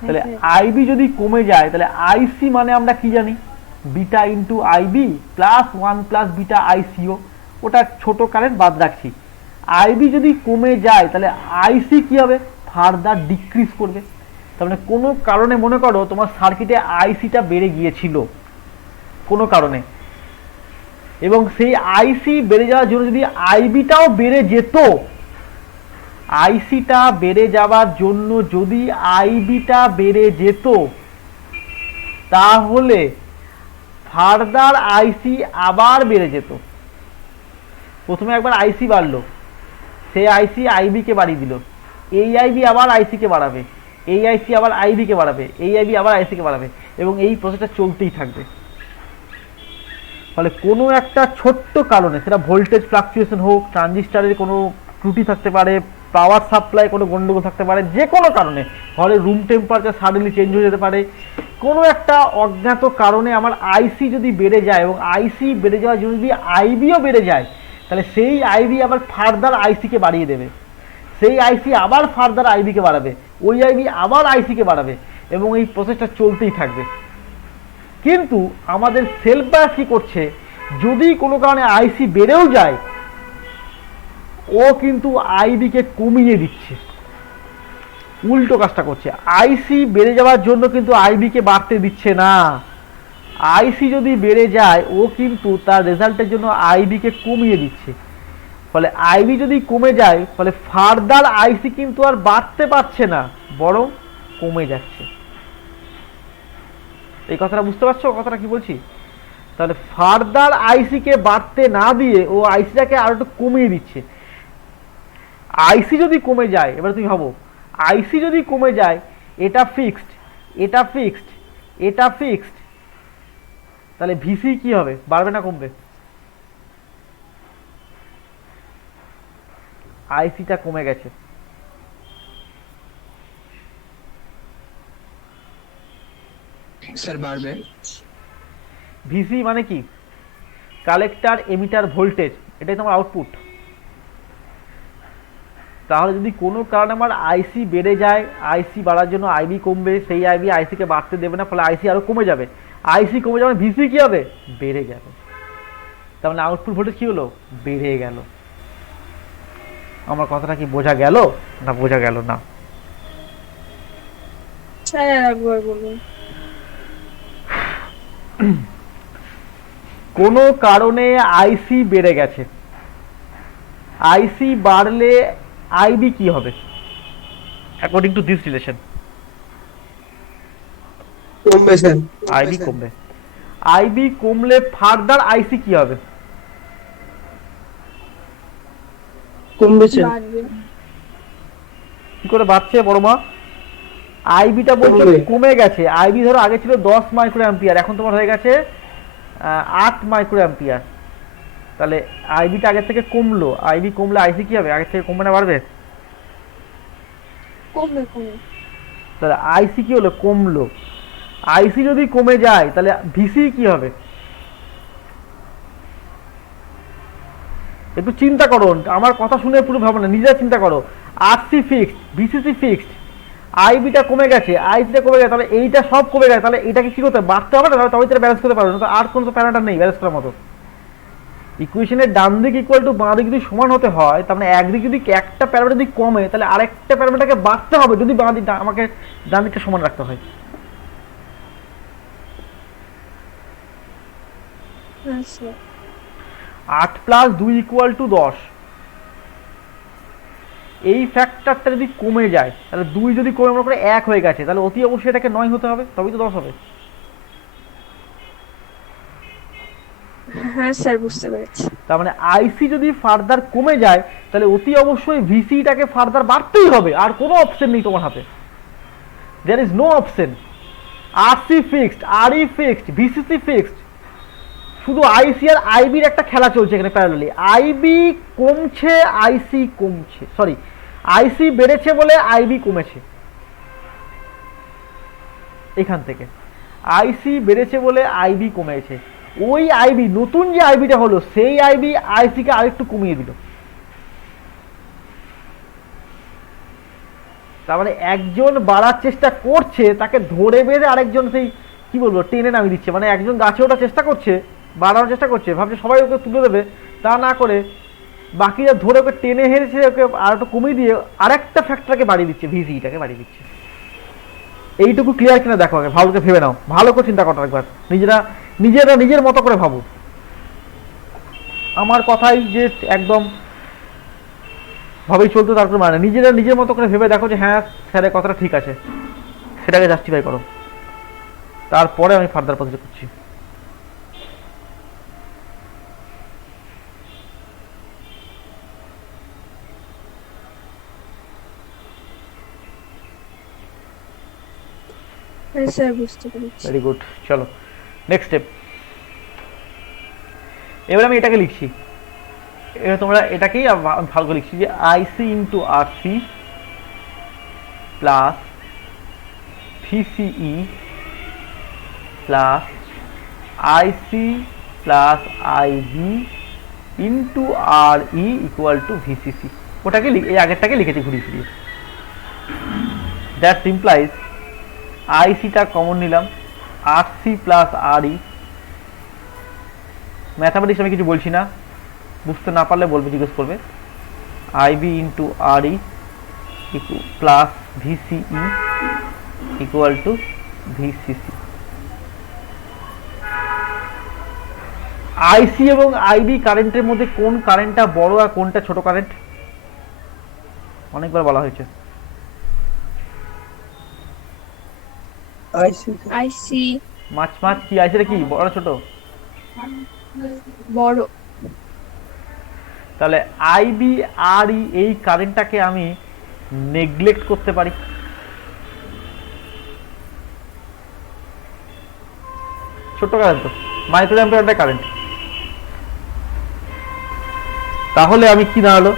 তাহলে আইবি যদি কমে যায় তাহলে আইসি মানে আমরা কি জানি, beta into IB plus 1 plus beta আইসিও, ওটা ছোট কারেন্ট বাদ রাখছি। আইবি যদি কমে যায় তাহলে আইসি কি হবে, ফার্দার ডিক্রিজ করবে। তার মানে কোনো কারণে মনে করো তোমার সার্কিটে আইসিটা বেড়ে গিয়েছিল কোনো কারণে, এবং সেই আইসি বেড়ে যাওয়ার জন্য যদি আইবিটাও বেড়ে যেত, আইসিটা বেড়ে যাওয়ার জন্য যদি আইবিটা বেড়ে যেত তাহলে ফার্দার আইসি আবার বেড়ে যেত। প্রথমে একবার আইসি বাড়লো, সেই আইসি আইবি কে বাড়িয়ে দিল, এই আইবি আবার আইসি কে বাড়াবে, এই আইসি আবার আইবি কে বাড়াবে, এই আইবি আবার আইসি কে বাড়াবে, এবং এই প্রসেসটা চলতেই থাকবে। ফলে কোনো একটা ছোট্ট কারণে, সেটা ভোল্টেজ ফ্লাকচুয়েশন হোক, ট্রানজিস্টারের কোনো ত্রুটি থাকতে পারে, পাওয়ার সাপ্লাই কোনো গন্ডগোল থাকতে পারে, যে কোনো কারণে, ঘরে রুম টেম্পারেচার সাডেনলি চেঞ্জ হয়ে যেতে পারে, কোনো একটা অজ্ঞাত কারণে আমার আইসি যদি বেড়ে যায় এবং আইসি বেড়ে যাওয়ার জন্য যদি আইবিও বেড়ে যায়, তাহলে সেই আইবি আবার ফার্দার আইসিকে বাড়িয়ে দেবে, সেই আইসি আবার ফার্দার আইবিকে বাড়াবে, ওই আইবি আবার আইসিকে বাড়াবে, এবং এই প্রসেসটা চলতেই থাকবে। কিন্তু আমাদের সেলফ বায়াস কি করছে, যদি কোনো কারণে আইসি বেড়েও যায় ও কিন্তু আইবি কে কমিয়ে দিচ্ছে, উল্টো কাজটা করছে। আইসি বেড়ে যাওয়ার জন্য কিন্তু আইবি কে বাড়তে দিচ্ছে না, আইসি যদি বেড়ে যায় ও কিন্তু তার রেজাল্টের জন্য আইবি কে কমিয়ে দিচ্ছে। ফলে আইবি যদি কমে যায় ফলে ফার্দার আইসি কিন্তু আর বাড়তে পারছে না, বরং কমে যাচ্ছে। এই কথাটা বুঝতে পারছো কথাটা কি বলছি? তাহলে ফার্দার আইসি কে বাড়তে না দিয়ে ও আইসিটাকে আর একটু কমিয়ে দিচ্ছে। আইসি যদি কমে যায়, এবার তুমি ভাবো, আইসি যদি কমে যায়, এটা ফিক্সড, এটা ফিক্সড, এটা ফিক্সড, তাহলে ভিসি কি হবে, বাড়বে না কমবে? আইসিটা কমে গেছে, স্যার বাড়বে। ভিসি মানে কি, কালেক্টর এমিটার ভোল্টেজ, এটাই তোমার আউটপুট। তাহলে যদি কোনো কারণে আমার আইসি বেড়ে যায়, আইসি বাড়ার জন্য আইবি কমবে, সেই আইবি আইসিকে বাড়তে দেবে না, ফলে আইসি আরো কমে যাবে। আইসি কমে যাবে, ভিসি কি হবে, বেড়ে যাবে। তার মানে আউটপুট ভোল্টেজ কি হলো, বেড়ে গেল। আমার কথাটা কি বোঝা গেল না বোঝা গেল না? স্যার একবার বলুন। কোনো কারণে আইসি বেড়ে গেছে, আইসি বাড়লে আইবি কি হবে অ্যাকর্ডিং টু দিস রিলেশন? কমবে স্যার। আইবি কমবে। আইবি কমলে ফার্দার আইসি কি হবে? কমবে স্যার। বাড়বে। কি করে বাড়ছে বড় মা? আইবিটা বলছে কমবে। কমে গেছে। আইবি ধরো আগে ছিল 10 মাইক্রো অ্যাম্পিয়ার, এখন তোমার হয়ে গেছে 8 মাইক্রো অ্যাম্পিয়ার। তাহলে আইবিটা আগের থেকে কমলো, আইবি কমলে আইসি কি হবে, আগের থেকে কমবে না বাড়বে? কমবে কমবে। তাহলে আইসি কি হলো, কমলো। আইসি যদি কমে যায় তাহলে ভিসি কি হবে? একটু চিন্তা করো, আমার কথা শুনে পুরো ভাবো না, নিজেরা চিন্তা করো। আরসি ফিক্সড, ভিসিসি ফিক্সড, আইবিটা কমে গেছে, আইসিটা কমে গেছে, তাহলে এইটা সব কমে গেছে, তাহলে এটাকে কি করতে হবে, বাড়তে হবে না, তবে তারা ব্যালেন্স করতে পারবে না। তো আর কোনো তো প্যারামিটার নেই ব্যালেন্স করার মতো। ইকুয়েশনের ডান দিক ইকুয়াল টু বাঁ দিক যদি সমান হতে হয়, তার মানে একদিক যদি একটা প্যারামিটার যদি কমে, তাহলে আরেকটা প্যারামিটারকে বাড়তে হবে যদি বাঁ দিকটা আমাকে ডান দিকটা সমান রাখতে হয়। হ্যাঁ স্যার। 8 প্লাস 2 ইকুয়াল টু 10, এই ফ্যাক্টরটা যদি কমে যায়, তাহলে 2 যদি কমে মনে করে 1 হয়ে গেছে, তাহলে অতি অবশ্যই এটাকে 9 হতে হবে, তবেই তো 10 হবে। হ্যাঁ স্যার বুঝতে পেরেছি। তার মানে আইসি যদি ফার্দার কমে যায়, তাহলে অতি অবশ্যই ভিসিটাকে ফার্দার বাড়তেই হবে, আর কোনো অপশন নেই তোমার হাতে। There is no option. RC fixed, RE fixed, VCC fixed, শুধু আইসি আর আইবির একটা খেলা চলছে এখানে প্যারালালি। আইবি কমছে, আইসি কমছে, সরি আইসি বেড়েছে বলে আইবি কমেছে। এখান থেকে আইসি বেড়েছে বলে আইবি কমেছে। ওই আইবি, নতুন যে আইবিটা হলো, সেই আইবি আইসিকে আরেকটু কমিয়ে দিল। তার মানে একজন বাড়ার চেষ্টা করছে, তাকে ধরে বেঁধে আরেকজন সেই কি বলবো টেনে নামিয়ে দিচ্ছে। মানে একজন গাছে ওঠার চেষ্টা করছে, বাড়ানোর চেষ্টা করছে, ভাবছে সবাই ওকে তুলে দেবে, তা না করে বাকিরা ধরে ওকে টেনে হেরেছে, ওকে আর একটু কমিয়ে দিয়ে আরেকটা ফ্যাক্টরকে বাড়িয়ে দিচ্ছে, ভিসিটাকে বাড়িয়ে দিচ্ছে। এইটুকু ক্লিয়ার কিনা দেখো, আগে ভালো করে ভেবে নাও, ভালো করে চিন্তা করো একবার, নিজেরা নিজের মতো করে ভাবো। আমার কথাই যে একদম ভাবেই চলতে তারপর মানে নিজেরা নিজের মতো করে ভেবে দেখো যে হ্যাঁ স্যারের কথাটা ঠিক আছে, সেটাকে জাস্টিফাই করো, তারপরে আমি ফার্দার প্রসিড করছি। হ্যাঁ স্যার বুঝতে পেরেছি। ভেরি গুড, চলো নেক্সট স্টেপ। এবার আমি এটাকে লিখছি, এবার তোমরা এটাকেই ভালো করে লিখছি যে IC into RC plus VCE plus IC plus IB into R E equal to VCC. ওটাকে এই আগেরটাকে লিখেছি ঘুরিয়ে ফিরিয়ে। দ্যাট ইমপ্লাইজ আইসিটা কমন নিলাম, RC plus R E, mathematics আমি কিছু বলছি না, বুঝতে না পারলে বলবে, জিজ্ঞেস করবে। IB into R E plus VCE equal to VCC. IC এবং আইবি কারেন্টের মধ্যে কোন কারেন্টটা বড় আর কোনটা ছোট কারেন্ট? অনেকবার বলা হয়েছে। আইসি আইসি মাছ কি আইসিটা কি বড় না ছোট? বড়। তাহলে আইবি আর ই এই কারেন্টটাকে আমি নেগলেক্ট করতে পারি। ছোট কারেন্ট তো, মাইক্রো অ্যাম্পিয়ার কারেন্ট। তাহলে আমি কি দাঁড়ালো,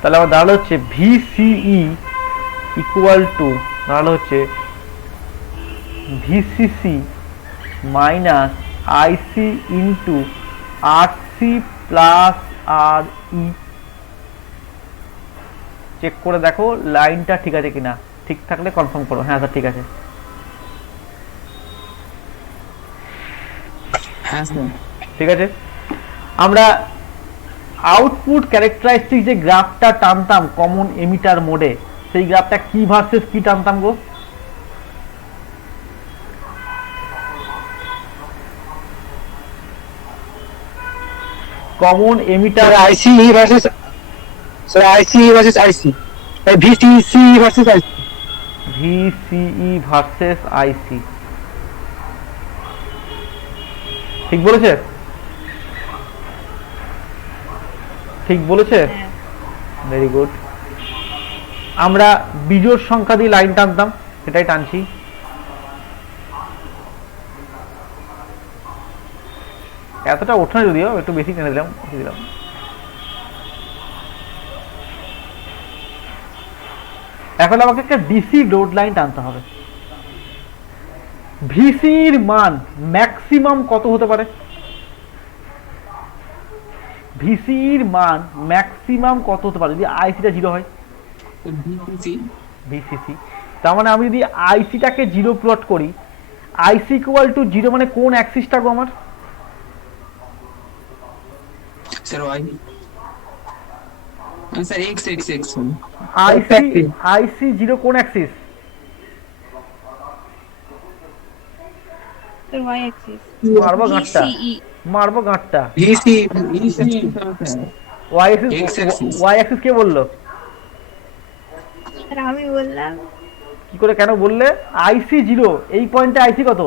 তাহলে আমার দাঁড়ালো হচ্ছে ভিসিই ইকুয়াল টু দাঁড়ালো হচ্ছে VCC minus IC into RC plus R E. Check করে দেখো লাইনটা ঠিক আছে কিনা, ঠিক থাকলে কনফার্ম করো। হ্যাঁ স্যার ঠিক আছে। হ্যাঁ স্যার। ঠিক আছে, আমরা আউটপুট ক্যারেক্টারিস্টিক যে গ্রাফটা টানতাম কমন এমিটার মোডে, সেই গ্রাফটা কি ভার্সেস কি টানতাম গো? কমন এমিটার আইসি ভার্সেস আইসি ভার্সেস আইসি, ভিসিসি ভার্সেস আইসি। ভিসিই ভার্সেস আইসি, ঠিক বলেছে? ঠিক বলেছে, ভেরি গুড। আমরা বিজোড় সংখ্যা দিয়ে লাইন টানতাম, সেটাই টানছি। এতটা ওঠে না, যদিও একটু বেশি টেনে দিলাম, দিলাম। এখন আমাকে একটা ডিসি লোড লাইন টানতে হবে। ভিসির মান ম্যাক্সিমাম কত হতে পারে? ভিসির মান ম্যাক্সিমাম কত হতে পারে যদি আইসিটা 0 হয়? ভিসিসি, তার মানে আমি যদি আইসিটাকে 0 প্লট করি, আইসি ইকুয়াল টু 0 মানে কোন অ্যাক্সিসটা গো আমার? Sir Y, sir X X X. IC 0 কোন অ্যাক্সিস? তোর ওয়াই অ্যাক্সিস। মারবো গাঁটটা, মারবো গাঁটটা। VC Y X axis। Axis কে বললো? আর আমি বললাম কি করে, কেন বললে? আইসি 0, এই পয়েন্টে আইসি কত?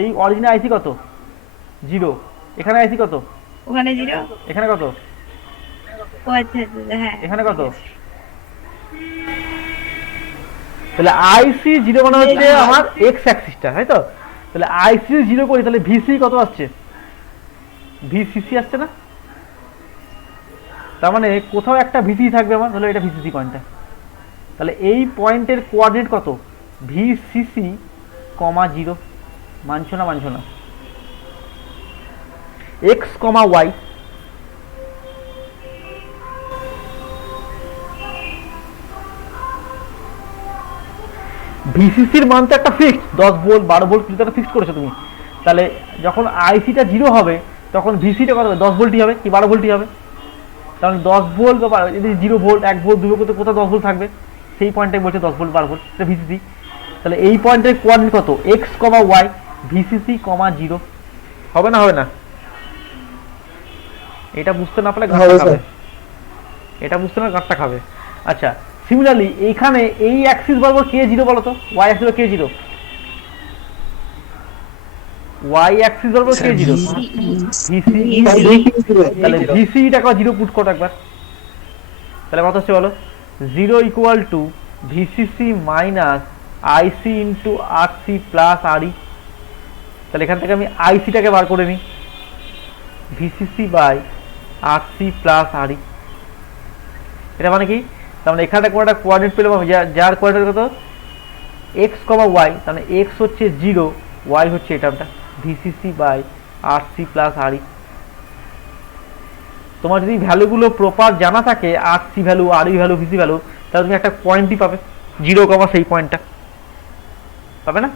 এই অরিজিনাল আইসি কত? 0। এখানে আইসি কত? ওখানে 0। এখানে কত? ও আচ্ছা আচ্ছা, হ্যাঁ এখানে কত? তাহলে আইসি 0 মানে হচ্ছে আমার এক্স অ্যাক্সিসটা, তাই তো? তাহলে আইসি 0 করি, তাহলে ভিসি কত আসছে? ভিসিসি আসছে না? তার মানে কোথাও একটা ভিসি থাকবে আমার, তাহলে এটা ভিসিসি পয়েন্টটা। তাহলে এই পয়েন্টের কোঅর্ডিনেট কত? ভিসিসি, 0। মানছো না মানছো না? X, Y. ভিসিসির মান তো একটা ফিক্সড, 10 ভোল্ট 12 ভোল্ট কিছু একটা ফিক্সড করেছো তুমি। তাহলে যখন আইসিটা 0 হবে, তখন ভিসিটা কত হবে? 10 ভোল্টই হবে কি 12 ভোল্টই হবে? তাহলে 10 ভোল্ট বা যদি 0 ভোল্ট 1 ভোল্ট 2 ভোল্ট কোথাও 10 ভোল্ট থাকবে, সেই পয়েন্টটাই বলছে 10 ভোল্ট 12 ভোল্ট, এটা ভিসিসি। তাহলে এই পয়েন্টের কোঅর্ডিনেট কত? X, Y, VCC, 0। হবে না? হবে না? এটা বুঝতে না পারলে গাঁটটা খাবে, এটা বুঝতে না গাঁটটা খাবে। আচ্ছা, সিমিলারলি এইখানে এই অ্যাক্সিস বরাবর কে 0 বলো তো? ওয়াই অ্যাক্সিস কে 0? ওয়াই অ্যাক্সিস বরাবর কে 0? ভিসি। তাহলে ভিসিটা কত? 0 পুট করো একবার, তাহলে কত হচ্ছে বলো? 0 equal to VCC minus IC into RC plus RE. তাহলে এখান থেকে আমি আইসিটাকে বার করে নিই, ভিসিসি বাই আরসি প্লাস আরই। এটা মানে কি? তার মানে এখানে কোনো একটা কোঅর্ডিনেট পেলাম আমি, যার কোঅর্ডিনেট কত? X, Y. তাহলে এক্স হচ্ছে 0, ওয়াই হচ্ছে এটা, ভিসিসি বাই আরসি প্লাস আরই। তোমার যদি ভ্যালুগুলো প্রপার জানা থাকে, RC value, RE value, VC value, তাহলে তুমি একটা পয়েন্টই পাবে 0, সেই পয়েন্টটা পাবে না?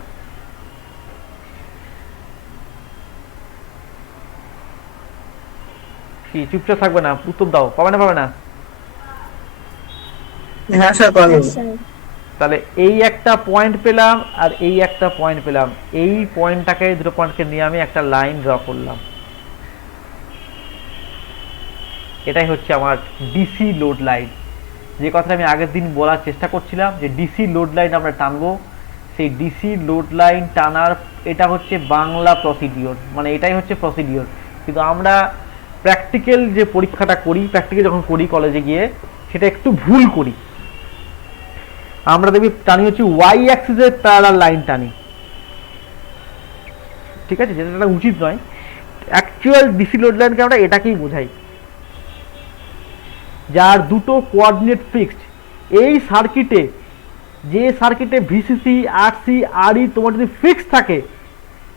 কি চুপচাপ থাকবে না, উত্তর দাও। পাবে না? পাবে না? হ্যাঁ স্যার পাবেন। তাহলে এই একটা পয়েন্ট পেলাম আর এই একটা পয়েন্ট পেলাম, এই পয়েন্টটাকে, দুটো পয়েন্টকে নিয়ে আমি একটা লাইন ড্র করলাম। এটাই হচ্ছে আমার ডিসি লোড লাইন। যে কথাটা আমি আগের দিন বলার চেষ্টা করছিলাম, যে ডিসি লোড লাইন আমরা টানবো, সেই ডিসি লোড লাইন টানার এটা হচ্ছে বাংলা প্রসিডিওর, মানে এটাই হচ্ছে প্রসিডিওর। কিন্তু আমরা প্র্যাকটিক্যাল যে পরীক্ষাটা করি, প্র্যাকটিক্যাল যখন করি কলেজে গিয়ে, সেটা একটু ভুল করি। আমরা দেখবি টানি হচ্ছে ওয়াই অ্যাক্সিসের প্যারালাল লাইন টানি, ঠিক আছে? যেটা উচিত নয়। অ্যাকচুয়াল ডিসি লোড লাইনকে আমরা এটাকেই বোঝাই, যার দুটো কোঅর্ডিনেট ফিক্সড। এই সার্কিটে, যে সার্কিটে ভিসিসি, আরসি, আরই তোমার যদি ফিক্সড থাকে,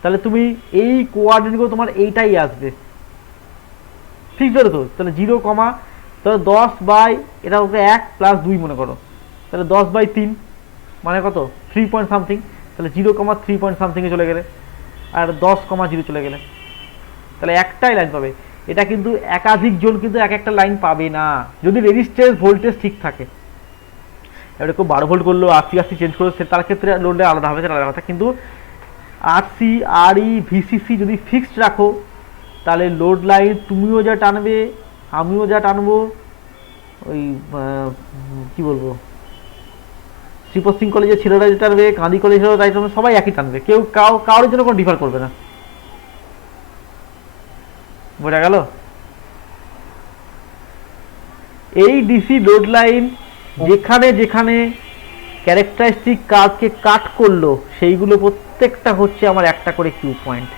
তাহলে তুমি এই কোঅর্ডিনেটগুলো তোমার এইটাই আসবে, ফিক্সড হলো তো। তাহলে 0, তাহলে 10 বাই এটা ওকে 1 প্লাস 2 মনে করো, তাহলে 10/3 মানে কত? 3 পয়েন্ট সামথিং। তাহলে 0, 3 পয়েন্ট সামথিংয়ে চলে গেলে, আর 10, 0 চলে গেলে, তাহলে একটাই লাইন পাবে। এটা কিন্তু একাধিক জন কিন্তু এক একটা লাইন পাবে না যদি রেজিস্ট্যান্স ভোল্টেজ ঠিক থাকে। এবারে কেউ 12 ভোল্ট করলো, আরসি আরসি চেঞ্জ করলো, তার ক্ষেত্রে লোডে আলাদা হবে, সেটা আলাদা কথা। কিন্তু আরসি আরই ভিসিসি যদি ফিক্সড রাখো তাহলে লোড লাইন তুমিও যা টানবে আমিও যা টানবো, ওই কি বলবো, শ্রীপদ সিং কলেজের ছেলেরা যে টানবে, কাঁদি কলেজের তাই টানবে, সবাই একই টানবে, কেউ কারোর জন্য কোনো ডিফার করবে না। বোঝা গেল? এই ডিসি লোড লাইন যেখানে যেখানে ক্যারেক্টারিস্টিক কার্ভকে কাট করলো সেইগুলো প্রত্যেকটা হচ্ছে আমার একটা করে কিউ পয়েন্ট।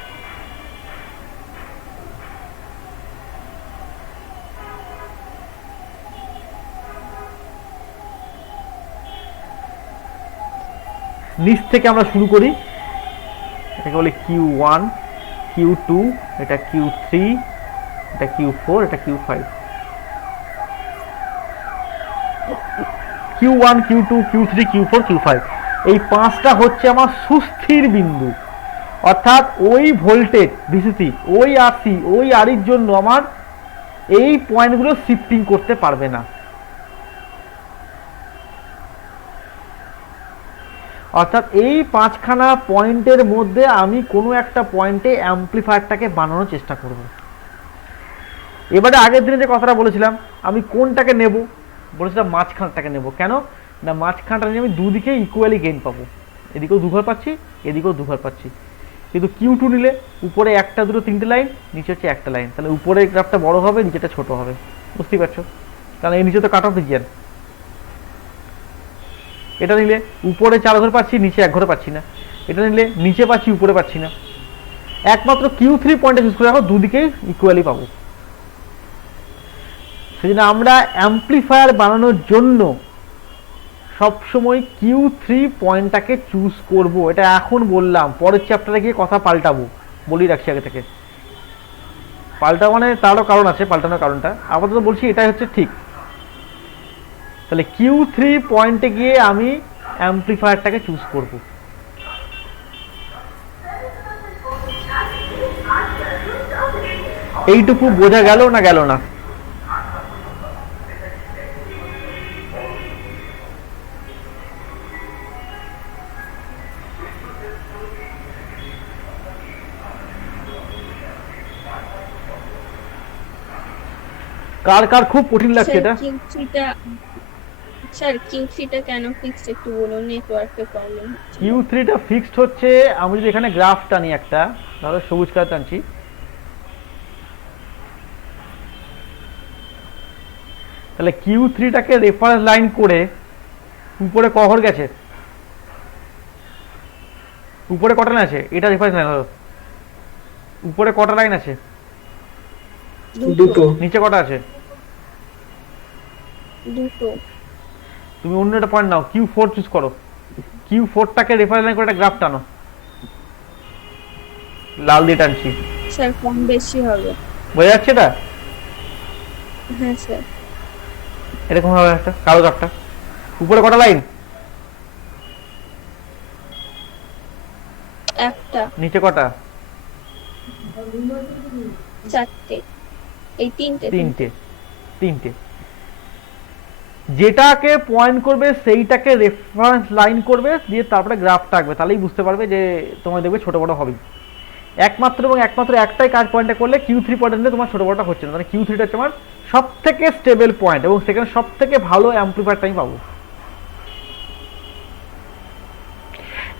নিচ থেকে আমরা শুরু করি, এটাকে বলে কিউ ওয়ান, কিউ টু, এটা কিউ থ্রি, এটা কিউ ফোর, এটা Q five. Q one, Q two, Q three, Q four, Q five, এই পাঁচটা হচ্ছে আমার সুস্থির বিন্দু, অর্থাৎ ওই ভোল্টেজ ভিসিসি, ওই আরসি, ওই আরির জন্য আমার এই পয়েন্টগুলো শিফটিং করতে পারবে না। অর্থাৎ এই পাঁচখানা পয়েন্টের মধ্যে আমি কোনো একটা পয়েন্টে অ্যাম্প্লিফায়ারটাকে বানানোর চেষ্টা করব। এবারে আগের দিনে যে কথাটা বলেছিলাম, আমি কোনটাকে নেব, বলেছিলাম মাঝখানটাকে নেব। কেন না, মাঝখানটা নিয়ে আমি দুদিকে ইকুয়ালি গেইন পাবো, এদিকেও দুঘর পাচ্ছি, এদিকেও দুঘর পাচ্ছি। কিন্তু কিউ টু নিলে উপরে একটা দুটো তিনটে লাইন, নিচে হচ্ছে একটা লাইন, তাহলে উপরে গ্রাফটা বড় হবে, নিচেটা ছোট হবে, বুঝতেই পারছো? কারণ এই নিচে তো কাট অফ রিজিয়ন। এটা নিলে উপরে 4 ঘর পাচ্ছি, নিচে 1 ঘরে পাচ্ছি না। এটা নিলে নিচে পাচ্ছি, উপরে পাচ্ছি না। একমাত্র কিউ থ্রি পয়েন্টে চুজ করে রাখো, দুদিকেই ইকুয়ালি পাবো। সেজন্য আমরা অ্যাম্প্লিফায়ার বানানোর জন্য সবসময় কিউ থ্রি পয়েন্টটাকে চুজ করব। এটা এখন বললাম, পরের চ্যাপ্টারে গিয়ে কথা পাল্টাবো, বলি রাখছি আগে থেকে। পাল্টা মানে তারও কারণ আছে, পাল্টানোর কারণটা আপাতত বলছি এটাই হচ্ছে ঠিক। তাহলে কিউ থ্রি পয়েন্টে গিয়ে আমি অ্যাম্প্লিফায়ারটাকে চুজ করব। এইটুকু বোঝা গেল না গেল না? কার কার খুব কঠিন লাগছে এটা? স্যার কিউ3টা কেন ফিক্সড একটু বলুন, নেটওয়ার্কের প্রবলেম হচ্ছে। কিউ থ্রিটা ফিক্সড হচ্ছে, আমি যদি এখানে গ্রাফ টানি একটা, ধরো সবুজ কালার টানছি, তাহলে কিউ থ্রিটাকে রেফারেন্স লাইন করে উপরে কভার গেছে, উপরে কটা লাইন আছে, এটা রেফারেন্স লাইন ধরো, উপরে কটা লাইন আছে, দুটো। নিচে কটা আছে, দুটো। তুমি অন্য একটা পয়েন্ট নাও, কিউ ফোর চুজ করো, কিউ ফোরটাকে রেফারেন্স লাইন করে একটা গ্রাফ টানো, লাল দিয়ে টানছি, স্যার কম বেশি হবে। বোঝা যাচ্ছে এটা? হ্যাঁ স্যার। এরকম হবে একটা কালো গ্রাফটা, উপরে কটা লাইন, একটা। নিচে কটা, চারটে। এই তিনটে। তিনটে। তিনটে যেটাকে পয়েন্ট করবে সেইটাকে রেফারেন্স লাইন করবে, দিয়ে তারপরে গ্রাফটা আঁকবে, তাহলেই বুঝতে পারবে যে তোমার দেখবে ছোট বড় হবে। একমাত্র এবং একমাত্র একটাই কাজ পয়েন্টটা করলে কিউ থ্রি পয়েন্ট নিলে তোমার ছোট বড়টা হচ্ছে না, মানে কিউ থ্রিটা হচ্ছে আমার সব থেকে স্টেবল পয়েন্ট এবং সেখানে সব থেকে ভালো অ্যাম্প্লিফায়ারটা আমি পাবো।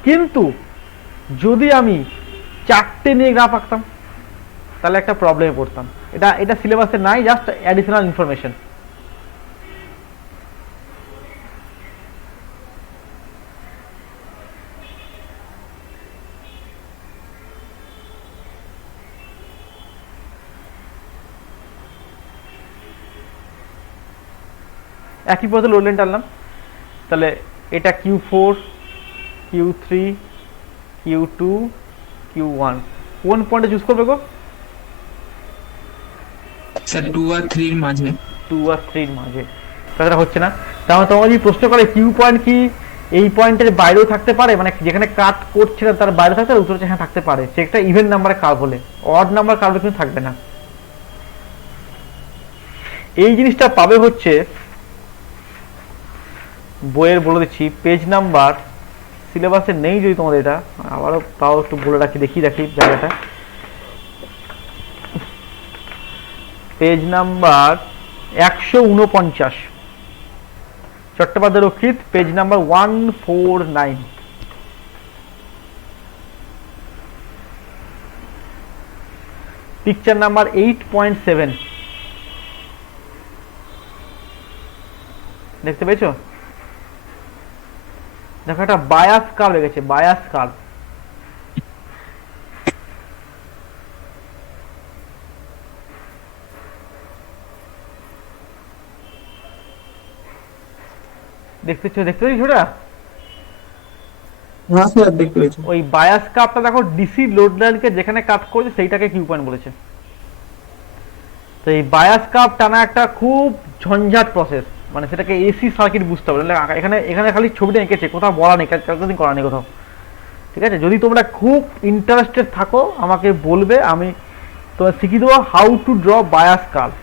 কিন্তু যদি আমি চারটে নিয়ে গ্রাফ আঁকতাম তাহলে একটা প্রবলেমে পড়তাম। এটা সিলেবাসে নাই, জাস্ট অ্যাডিশনাল ইনফরমেশন। একই পথে লোড লাইন টানলাম, তাহলে এটা Q four, Q three, Q two, Q one, কোন পয়েন্টে চুজ করবে গো? স্যার 2 আর 3 এর মাঝে। 2 আর 3 এর মাঝে। কথাটা হচ্ছে না? তাহলে তোমার যদি প্রশ্ন করে কিউ পয়েন্ট কি এই পয়েন্টের বাইরেও থাকতে পারে, মানে যেখানে কাট করছিলেন তার বাইরে থাকতে পারে, উত্তর হচ্ছে হ্যাঁ থাকতে পারে। সে একটা ইভেন নাম্বারে কার্ভ হলে, অড নাম্বার কার্ভে কিন্তু থাকবে না। এই জিনিসটা পাবে হচ্ছে, বইয়ের বলে দিচ্ছি পেজ নাম্বার, সিলেবাসে নেই যদি তোমাদের, এটা আবারও তাও একটু বলে রাখি, দেখিয়ে রাখি জায়গাটা। পেজ নাম্বার 149, চট্টোপাধ্যায় রক্ষিত, পেজ নাম্বার 149। পিকচার নাম্বার 8.7 দেখতে পেয়েছো? দেখো একটা বায়াস কার্ভ লেগেছে, বায়াস কার্ভ। দেখতে পেয়েছো ওটা? হ্যাঁ স্যার দেখতে পেয়েছি। ওই বায়াস কার্ভটা দেখো ডিসি লোড লাইনকে যেখানে কাট করেছে সেইটাকে কিউ পয়েন্ট বলেছে। তো এই বায়াস কার্ভ টানা একটা খুব ঝঞ্ঝাট প্রসেস, মানে সেটাকে এসি সার্কিট বুঝতে হবে। এখানে এখানে খালি ছবিটা এঁকেছে, কোথাও বলা নেই, ক্যালকুলেশন করা নেই কোথাও, ঠিক আছে? যদি তোমরা খুব ইন্টারেস্টেড থাকো আমাকে বলবে, আমি তোমার শিখিয়ে দেবো how to draw bias curve,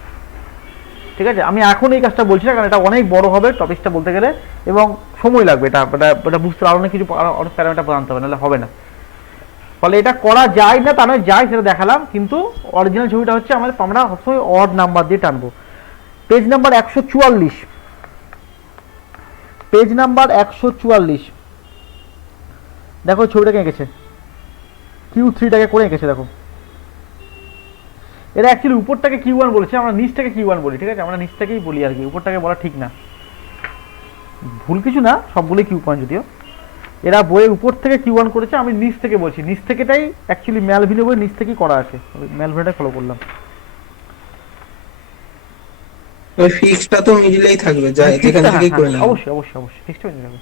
ঠিক আছে? আমি এখন এই কাজটা বলছি না, কারণ এটা অনেক বড় হবে টপিকটা বলতে গেলে, এবং সময় লাগবে এটা বুঝতে, আরো অনেক কিছু অনেক প্যারামিটার জানতে হবে, নাহলে হবে না। ফলে এটা করা যায় না তা নয়, যায়, সেটা দেখালাম, কিন্তু অরিজিনাল ছবিটা হচ্ছে আমরা সবসময় অড নাম্বার দিয়ে টানবো। পেজ নাম্বার 144, পেজ নাম্বার 144 দেখো ছবিটাকে এঁকেছে, Q3টাকে করে এঁকেছে দেখো। এরা অ্যাকচুয়ালি উপরটাকে Q1 বলেছে, আমরা নিচটাকে Q1 বলি, ঠিক আছে? আমরা নিচটাকেই বলি আর কি, উপরটাকে বলা ঠিক না, ভুল কিছু না, সবগুলোই কিউ পয়েন্ট যদিও। এরা বইয়ের উপর থেকে Q1 করেছে, আমি নিচ থেকে বলছি, নিচ থেকেটাই অ্যাকচুয়ালি ম্যালভিনো বই নিচ থেকেই করা আছে, ম্যালভিনোটা ফলো করলাম। ওই ফিক্সটা তো মিডলেই থাকবে, যায় যেখান থেকেই করে নেব। অবশ্যই অবশ্যই অবশ্যই ফিক্সড হয়ে যাবে।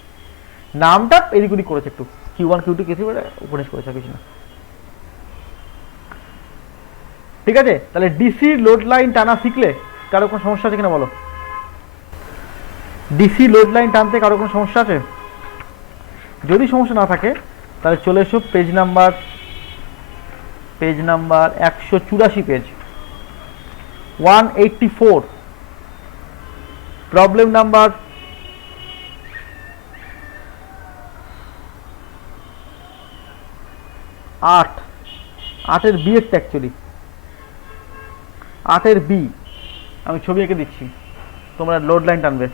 নামটা এদিক ওদিক করেছে একটু, Q1 Q2 Q3 উপরে করেছে, কিছু না, ঠিক আছে? তাহলে ডিসি লোড লাইন টানা শিখলে কারো কোনো সমস্যা আছে কিনা বলো? ডিসি লোড লাইন টানতে কারো কোনো সমস্যা আছে? যদি সমস্যা না থাকে তাহলে চলে এসো page number 184, page 184, problem number 8 এর বি একটা, অ্যাকচুয়ালি 8 এর বি, আমি ছবি এঁকে দিচ্ছি, তোমরা লোড লাইন টানবে।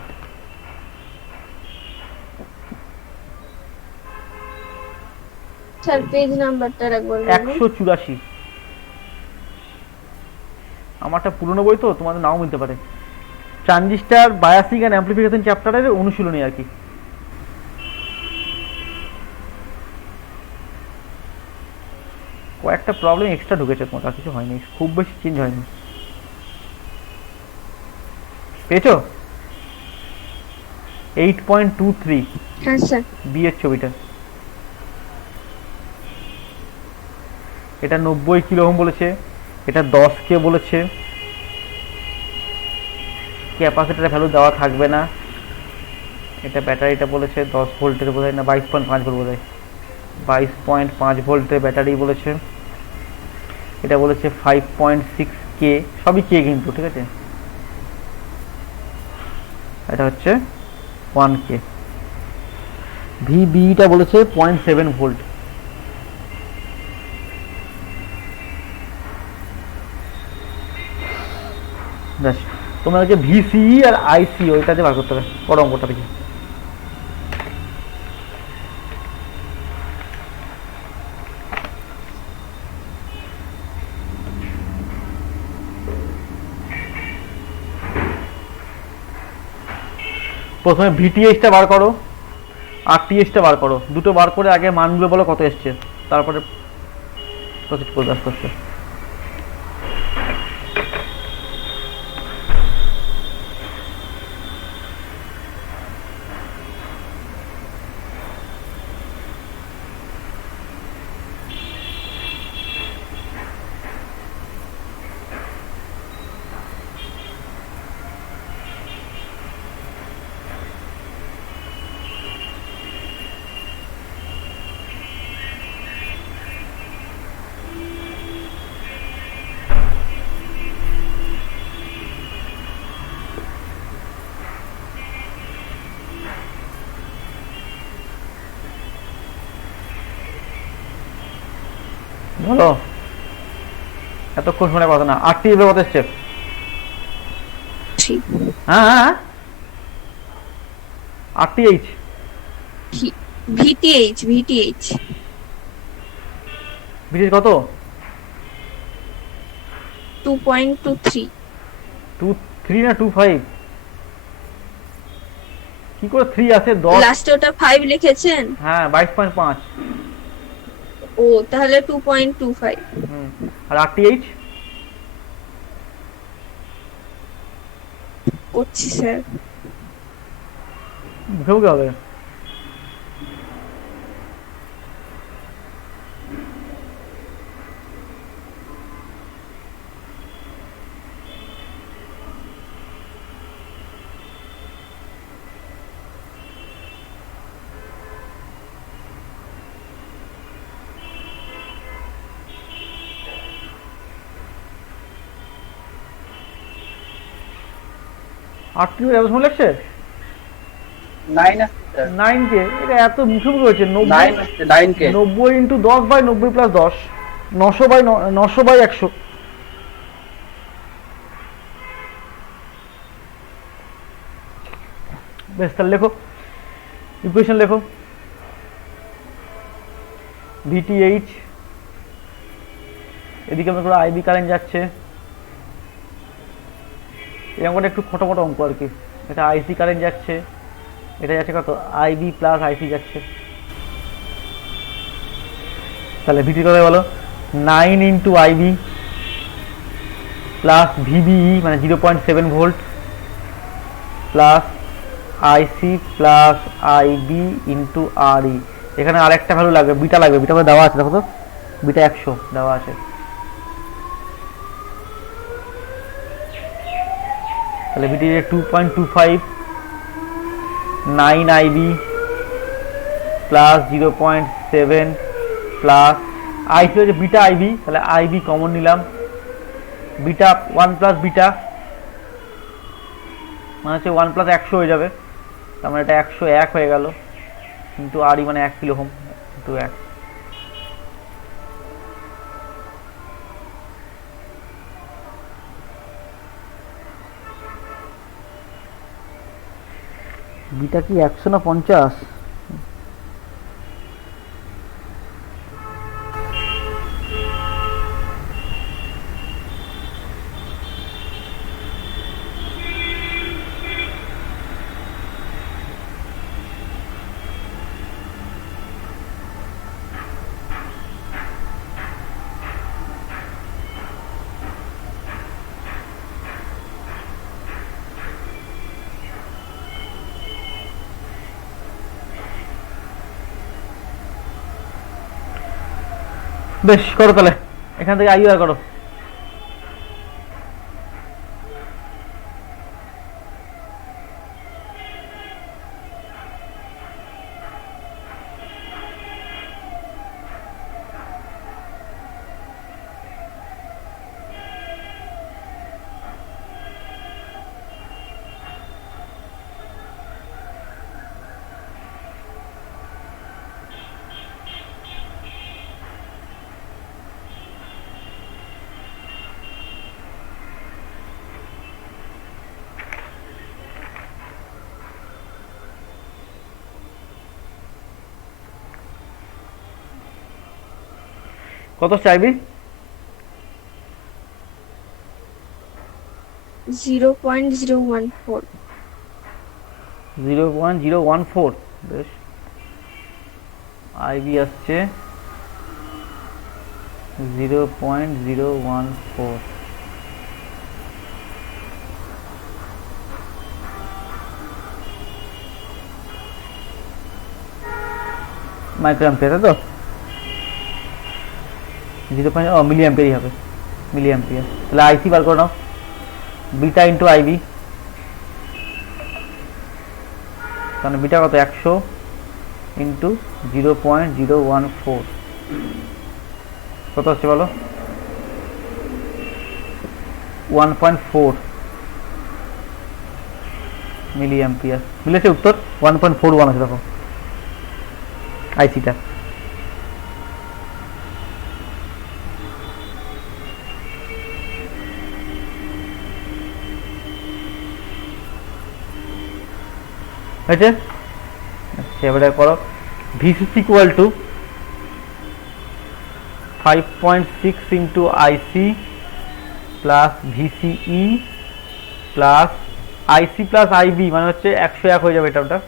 স্যার পেজ নাম্বারটা একবার বলুন। 184, আমারটা পুরনো বই তো, তোমাদের নাও মিলতে পারে। ট্রানজিস্টার বায়াসিং এন্ড অ্যাম্পলিফিকেশন চ্যাপ্টারের অনুশীলনী আর কি। কয়েকটা প্রবলেম এক্সট্রা ঢুকেছে, তোমার আর কিছু হয়নি, খুব বেশি চেঞ্জ হয়নি। পেয়েছো? 8.23 হ্যাঁ স্যার। বি এর ছবিটা, এটা 90 কিলো ওহম বলেছে, এটা 10 কে বলেছে, ক্যাপাসিটরের ভ্যালু দেওয়া থাকবে না, এটা ব্যাটারিটা বলেছে 10 ভোল্টের বোধহয়, না 22.5 ভোল্ট বোধহয়, 22.5 ভোল্টের ব্যাটারি বলেছে, এটা বলেছে 5.6 কে, সবই কে কিন্তু, ঠিক আছে? এটা হচ্ছে 1 কে। ভিবিটা বলেছে 0.7 ভোল্ট, ব্যাস। তোমাদেরকে ভিসিই আর আইসি ওইটাতে বার করতে হবে, বড় অঙ্কটা দেখি। প্রথমে ভিটিএইচটা বার করো আর টিএইচটা বার করো, দুটো বার করে আগে মানগুলো বলো কত এসছে, তারপরে প্রসিড করবে আস্তে আস্তে। বলো, এতক্ষণ শুনে কথা না। RTF এর কত স্টেপ? হ্যাঁ হ্যাঁ হ্যাঁ, RTH ভিটিএইচ ভিটিএইচ বিশেষ কত? 2.23 3 না 25? কি করে 3 আছে? 10? লাস্টে ওটা 5 লিখেছেন? হ্যাঁ 22.5। ও তাহলে 2.25 আর RTH করছি স্যার। মুখে মুখে হবে। RTH এত সময় লাগছে? 9 কে এটা এত মুখে মুখে হচ্ছে। 90 ইন্টু 10 বাই 90 প্লাস 10, 900 বাই 100। বেশ, তাহলে লেখো, ইকুয়েশন লেখো। VTH, এদিকে আমরা পুরো IB কারেন্ট যাচ্ছে, এরকম করে একটু ছোটো মোটো অঙ্ক আর কি। এটা IC কারেন্ট যাচ্ছে, এটা যাচ্ছে কত? IB প্লাস IC যাচ্ছে। তাহলে VT কত বলো? 9 ইন্টু IB প্লাস VBE মানে 0.7 volt plus IC plus IB into RE। এখানে আরেকটা ভ্যালু লাগবে, বিটা লাগবে। বিটা করে দেওয়া আছে, দেখো তো, বিটা 100 দেওয়া আছে। তাহলে VT 2.25, 9 IB plus 0.7 plus IC হচ্ছে বিটা IB, তাহলে IB কমন নিলাম। বিটা 1 প্লাস বিটা মানে হচ্ছে 1 প্লাস 100 হয়ে যাবে, তার মানে এটা 101 হয়ে গেল, কিন্তু RE মানে 1 কিলো ওহম ইন্টু 1। বিটা কি 100 না 50? বেশ, করো তাহলে, এখান থেকে IUR করো। কত চাইবি? 0.014 0.014। বেশ, IB আসছে 0.014। মাইক্রো অ্যাম্পিয়ার, তাই তো? 0. মিলি অ্যাম্পিয়ারই হবে, মিলি অ্যাম্পিয়ার। তাহলে IC বার করে নাও, বিটা ইন্টু IB, তাহলে বিটা কত? 100 ইন্টু 0.014 কত আসছে বলো? 1.4 মিলি অ্যাম্পিয়ার। মিলেছে উত্তর? 1.41 আছে, দেখো IC টা। হয়েছে? আচ্ছা এবারে করো VCC equal to 5.6 into IC plus VCE plus IC plus IB, মানে হচ্ছে 101 হয়ে যাবে এটা ওটা,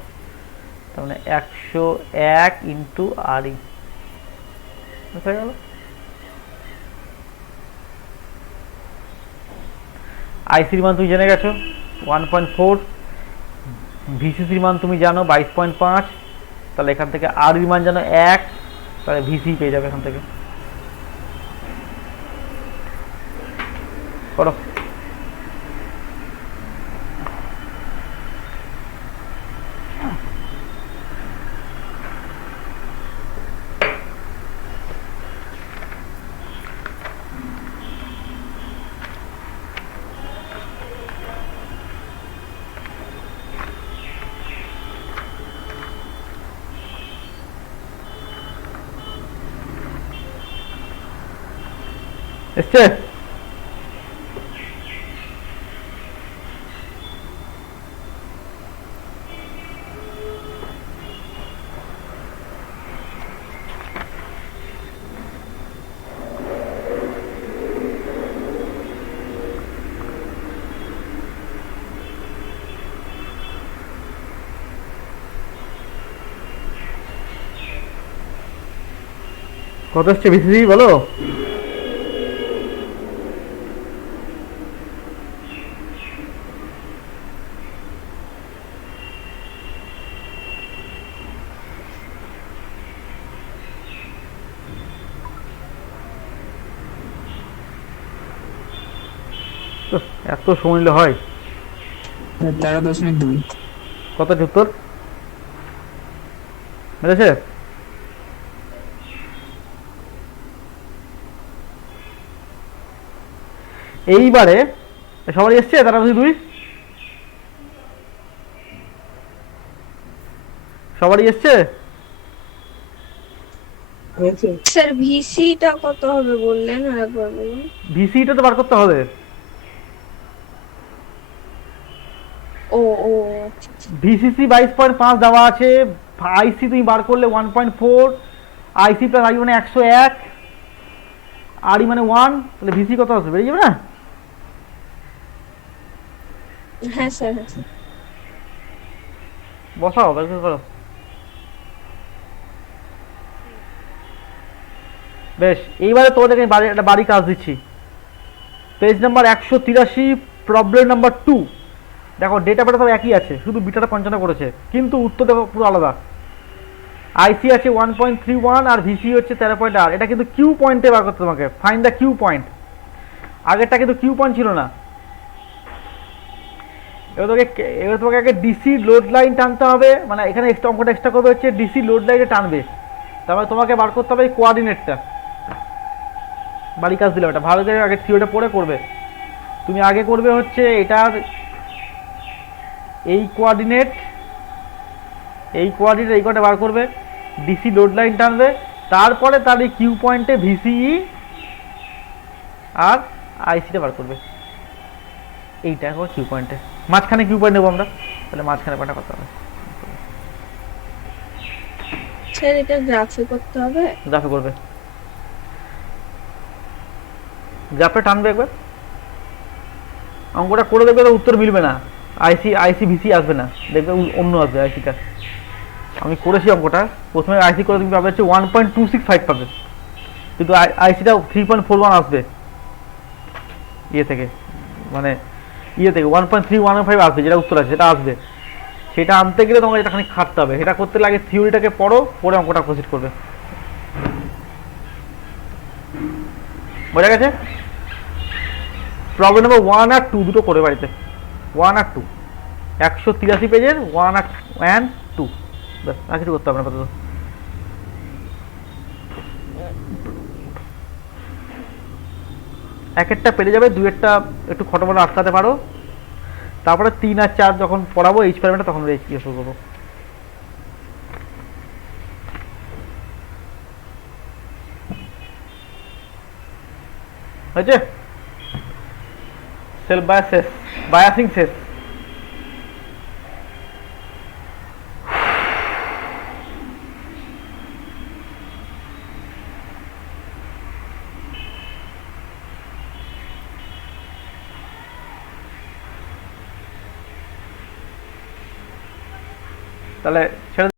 তার মানে 101 ইন্টু আরই হয়ে গেল। আইসির মান তুমি জেনে গেছো 1.4, ভিসিসির মান তুমি জানো 22.5, তাহলে এখান থেকে আর মান জানো 1, তাহলে ভিসি পেয়ে যাবে এখান থেকে। করো এসছে? কত এসছে ভিসিসি বলো? এত সময় নিলে হয়? 13.2। কত উত্তর মেরেছে? এইবারে সবারই এসছে 13.2? সবারই এসছে? হয়েছে। স্যার ভিসিটা কত হবে বললেন আরেকবার বলুন। ভিসিটা তো বার করতে হবে। ও ও ভিসিসি 22.5 দেওয়া আছে, আইসি তুমি বার করলে 1.4, আইসি প্লাস আই মানে 101, আরই মানে 1, তাহলে ভিসি কত আসবে বেরিয়ে যাবে না? হ্যাঁ স্যার হ্যাঁ স্যার। বসাও বের করো। বেশ, এইবারে তোমাদেরকে একটা বাড়ি কাজ দিচ্ছি। Page number 183, problem number 2। দেখো ডেটা পেটা সব একই আছে, শুধু বিটাটা 55 করেছে, কিন্তু উত্তর দেখো পুরো আলাদা। আইসি আছে 1.31 আর ভিসি হচ্ছে 13.8। এটা কিন্তু কিউ পয়েন্টে বার করতে তোমাকে, ফাইন্ড দ্য কিউ পয়েন্ট। আগেরটা কিন্তু কিউ পয়েন্ট ছিল না। এবার তোমাকে আগে ডিসি লোড লাইন টানতে হবে, মানে এখানে এক্সট্রা অঙ্কটা এক্সট্রা করবে হচ্ছে ডিসি লোড লাইনে টানবে, তারপরে তোমাকে বার করতে হবে এই কোয়ার্ডিনেটটা। বাড়ি কাজ দিলাম, এটা ভালো করে আগে থিওরিটা পড়ে করবে। তুমি আগে করবে হচ্ছে এটার এই কোয়ার্ডিনেট, এই কটা বার করবে, ডিসি লোড লাইন টানবে, তারপরে তার এই কিউ পয়েন্টে ভিসিই আর আইসিটা বার করবে। এইটা এখন কিউ পয়েন্টে, মাঝখানে কিউ পয়েন্ট নেবো আমরা, তাহলে মাঝখানে পয়েন্টটা করতে হবে। স্যার এটা গ্রাফে করতে হবে? গ্রাফে করবে, গ্রাফে টানবে একবার, অঙ্কটা করে দেখবে উত্তর মিলবে না, আইসি ভিসি আসবে না, দেখবে অন্য আসবে আইসিটা। আমি করেছি অঙ্কটা, প্রথমে আইসি করে তুমি পাবে হচ্ছে 1.265 পাবে, কিন্তু আইসিটা 3.41 আসবে ইয়ে থেকে, মানে ইয়ে থেকে 1.315 আসবে, যেটা উত্তর আছে সেটা আসবে। সেটা আনতে গেলে তোমাকে এটা খানিক খাটতে হবে, সেটা করতে লাগে থিওরিটাকে পড়ো, পড়ে অঙ্কটা প্রসিড করবে। বোঝা গেছে? প্রবলেম নাম্বার 1 আর 2 দুটো করে বাড়িতে, 1 আর 2, 183 পেজের 1 আর 2, ব্যাস আর কিছু করতে হবে না আপাতত। এক একটা পেরে যাবে, 2-1টা একটু খটোমটো আটকাতে পারো, তারপরে 3 আর 4 যখন পড়াবো এই এক্সপেরিমেন্টটা তখন শুরু করবো। হয়েছে? সেলফ বায়াস শেষ, বায়াসিং শেষ। তাহলে ছেড়ে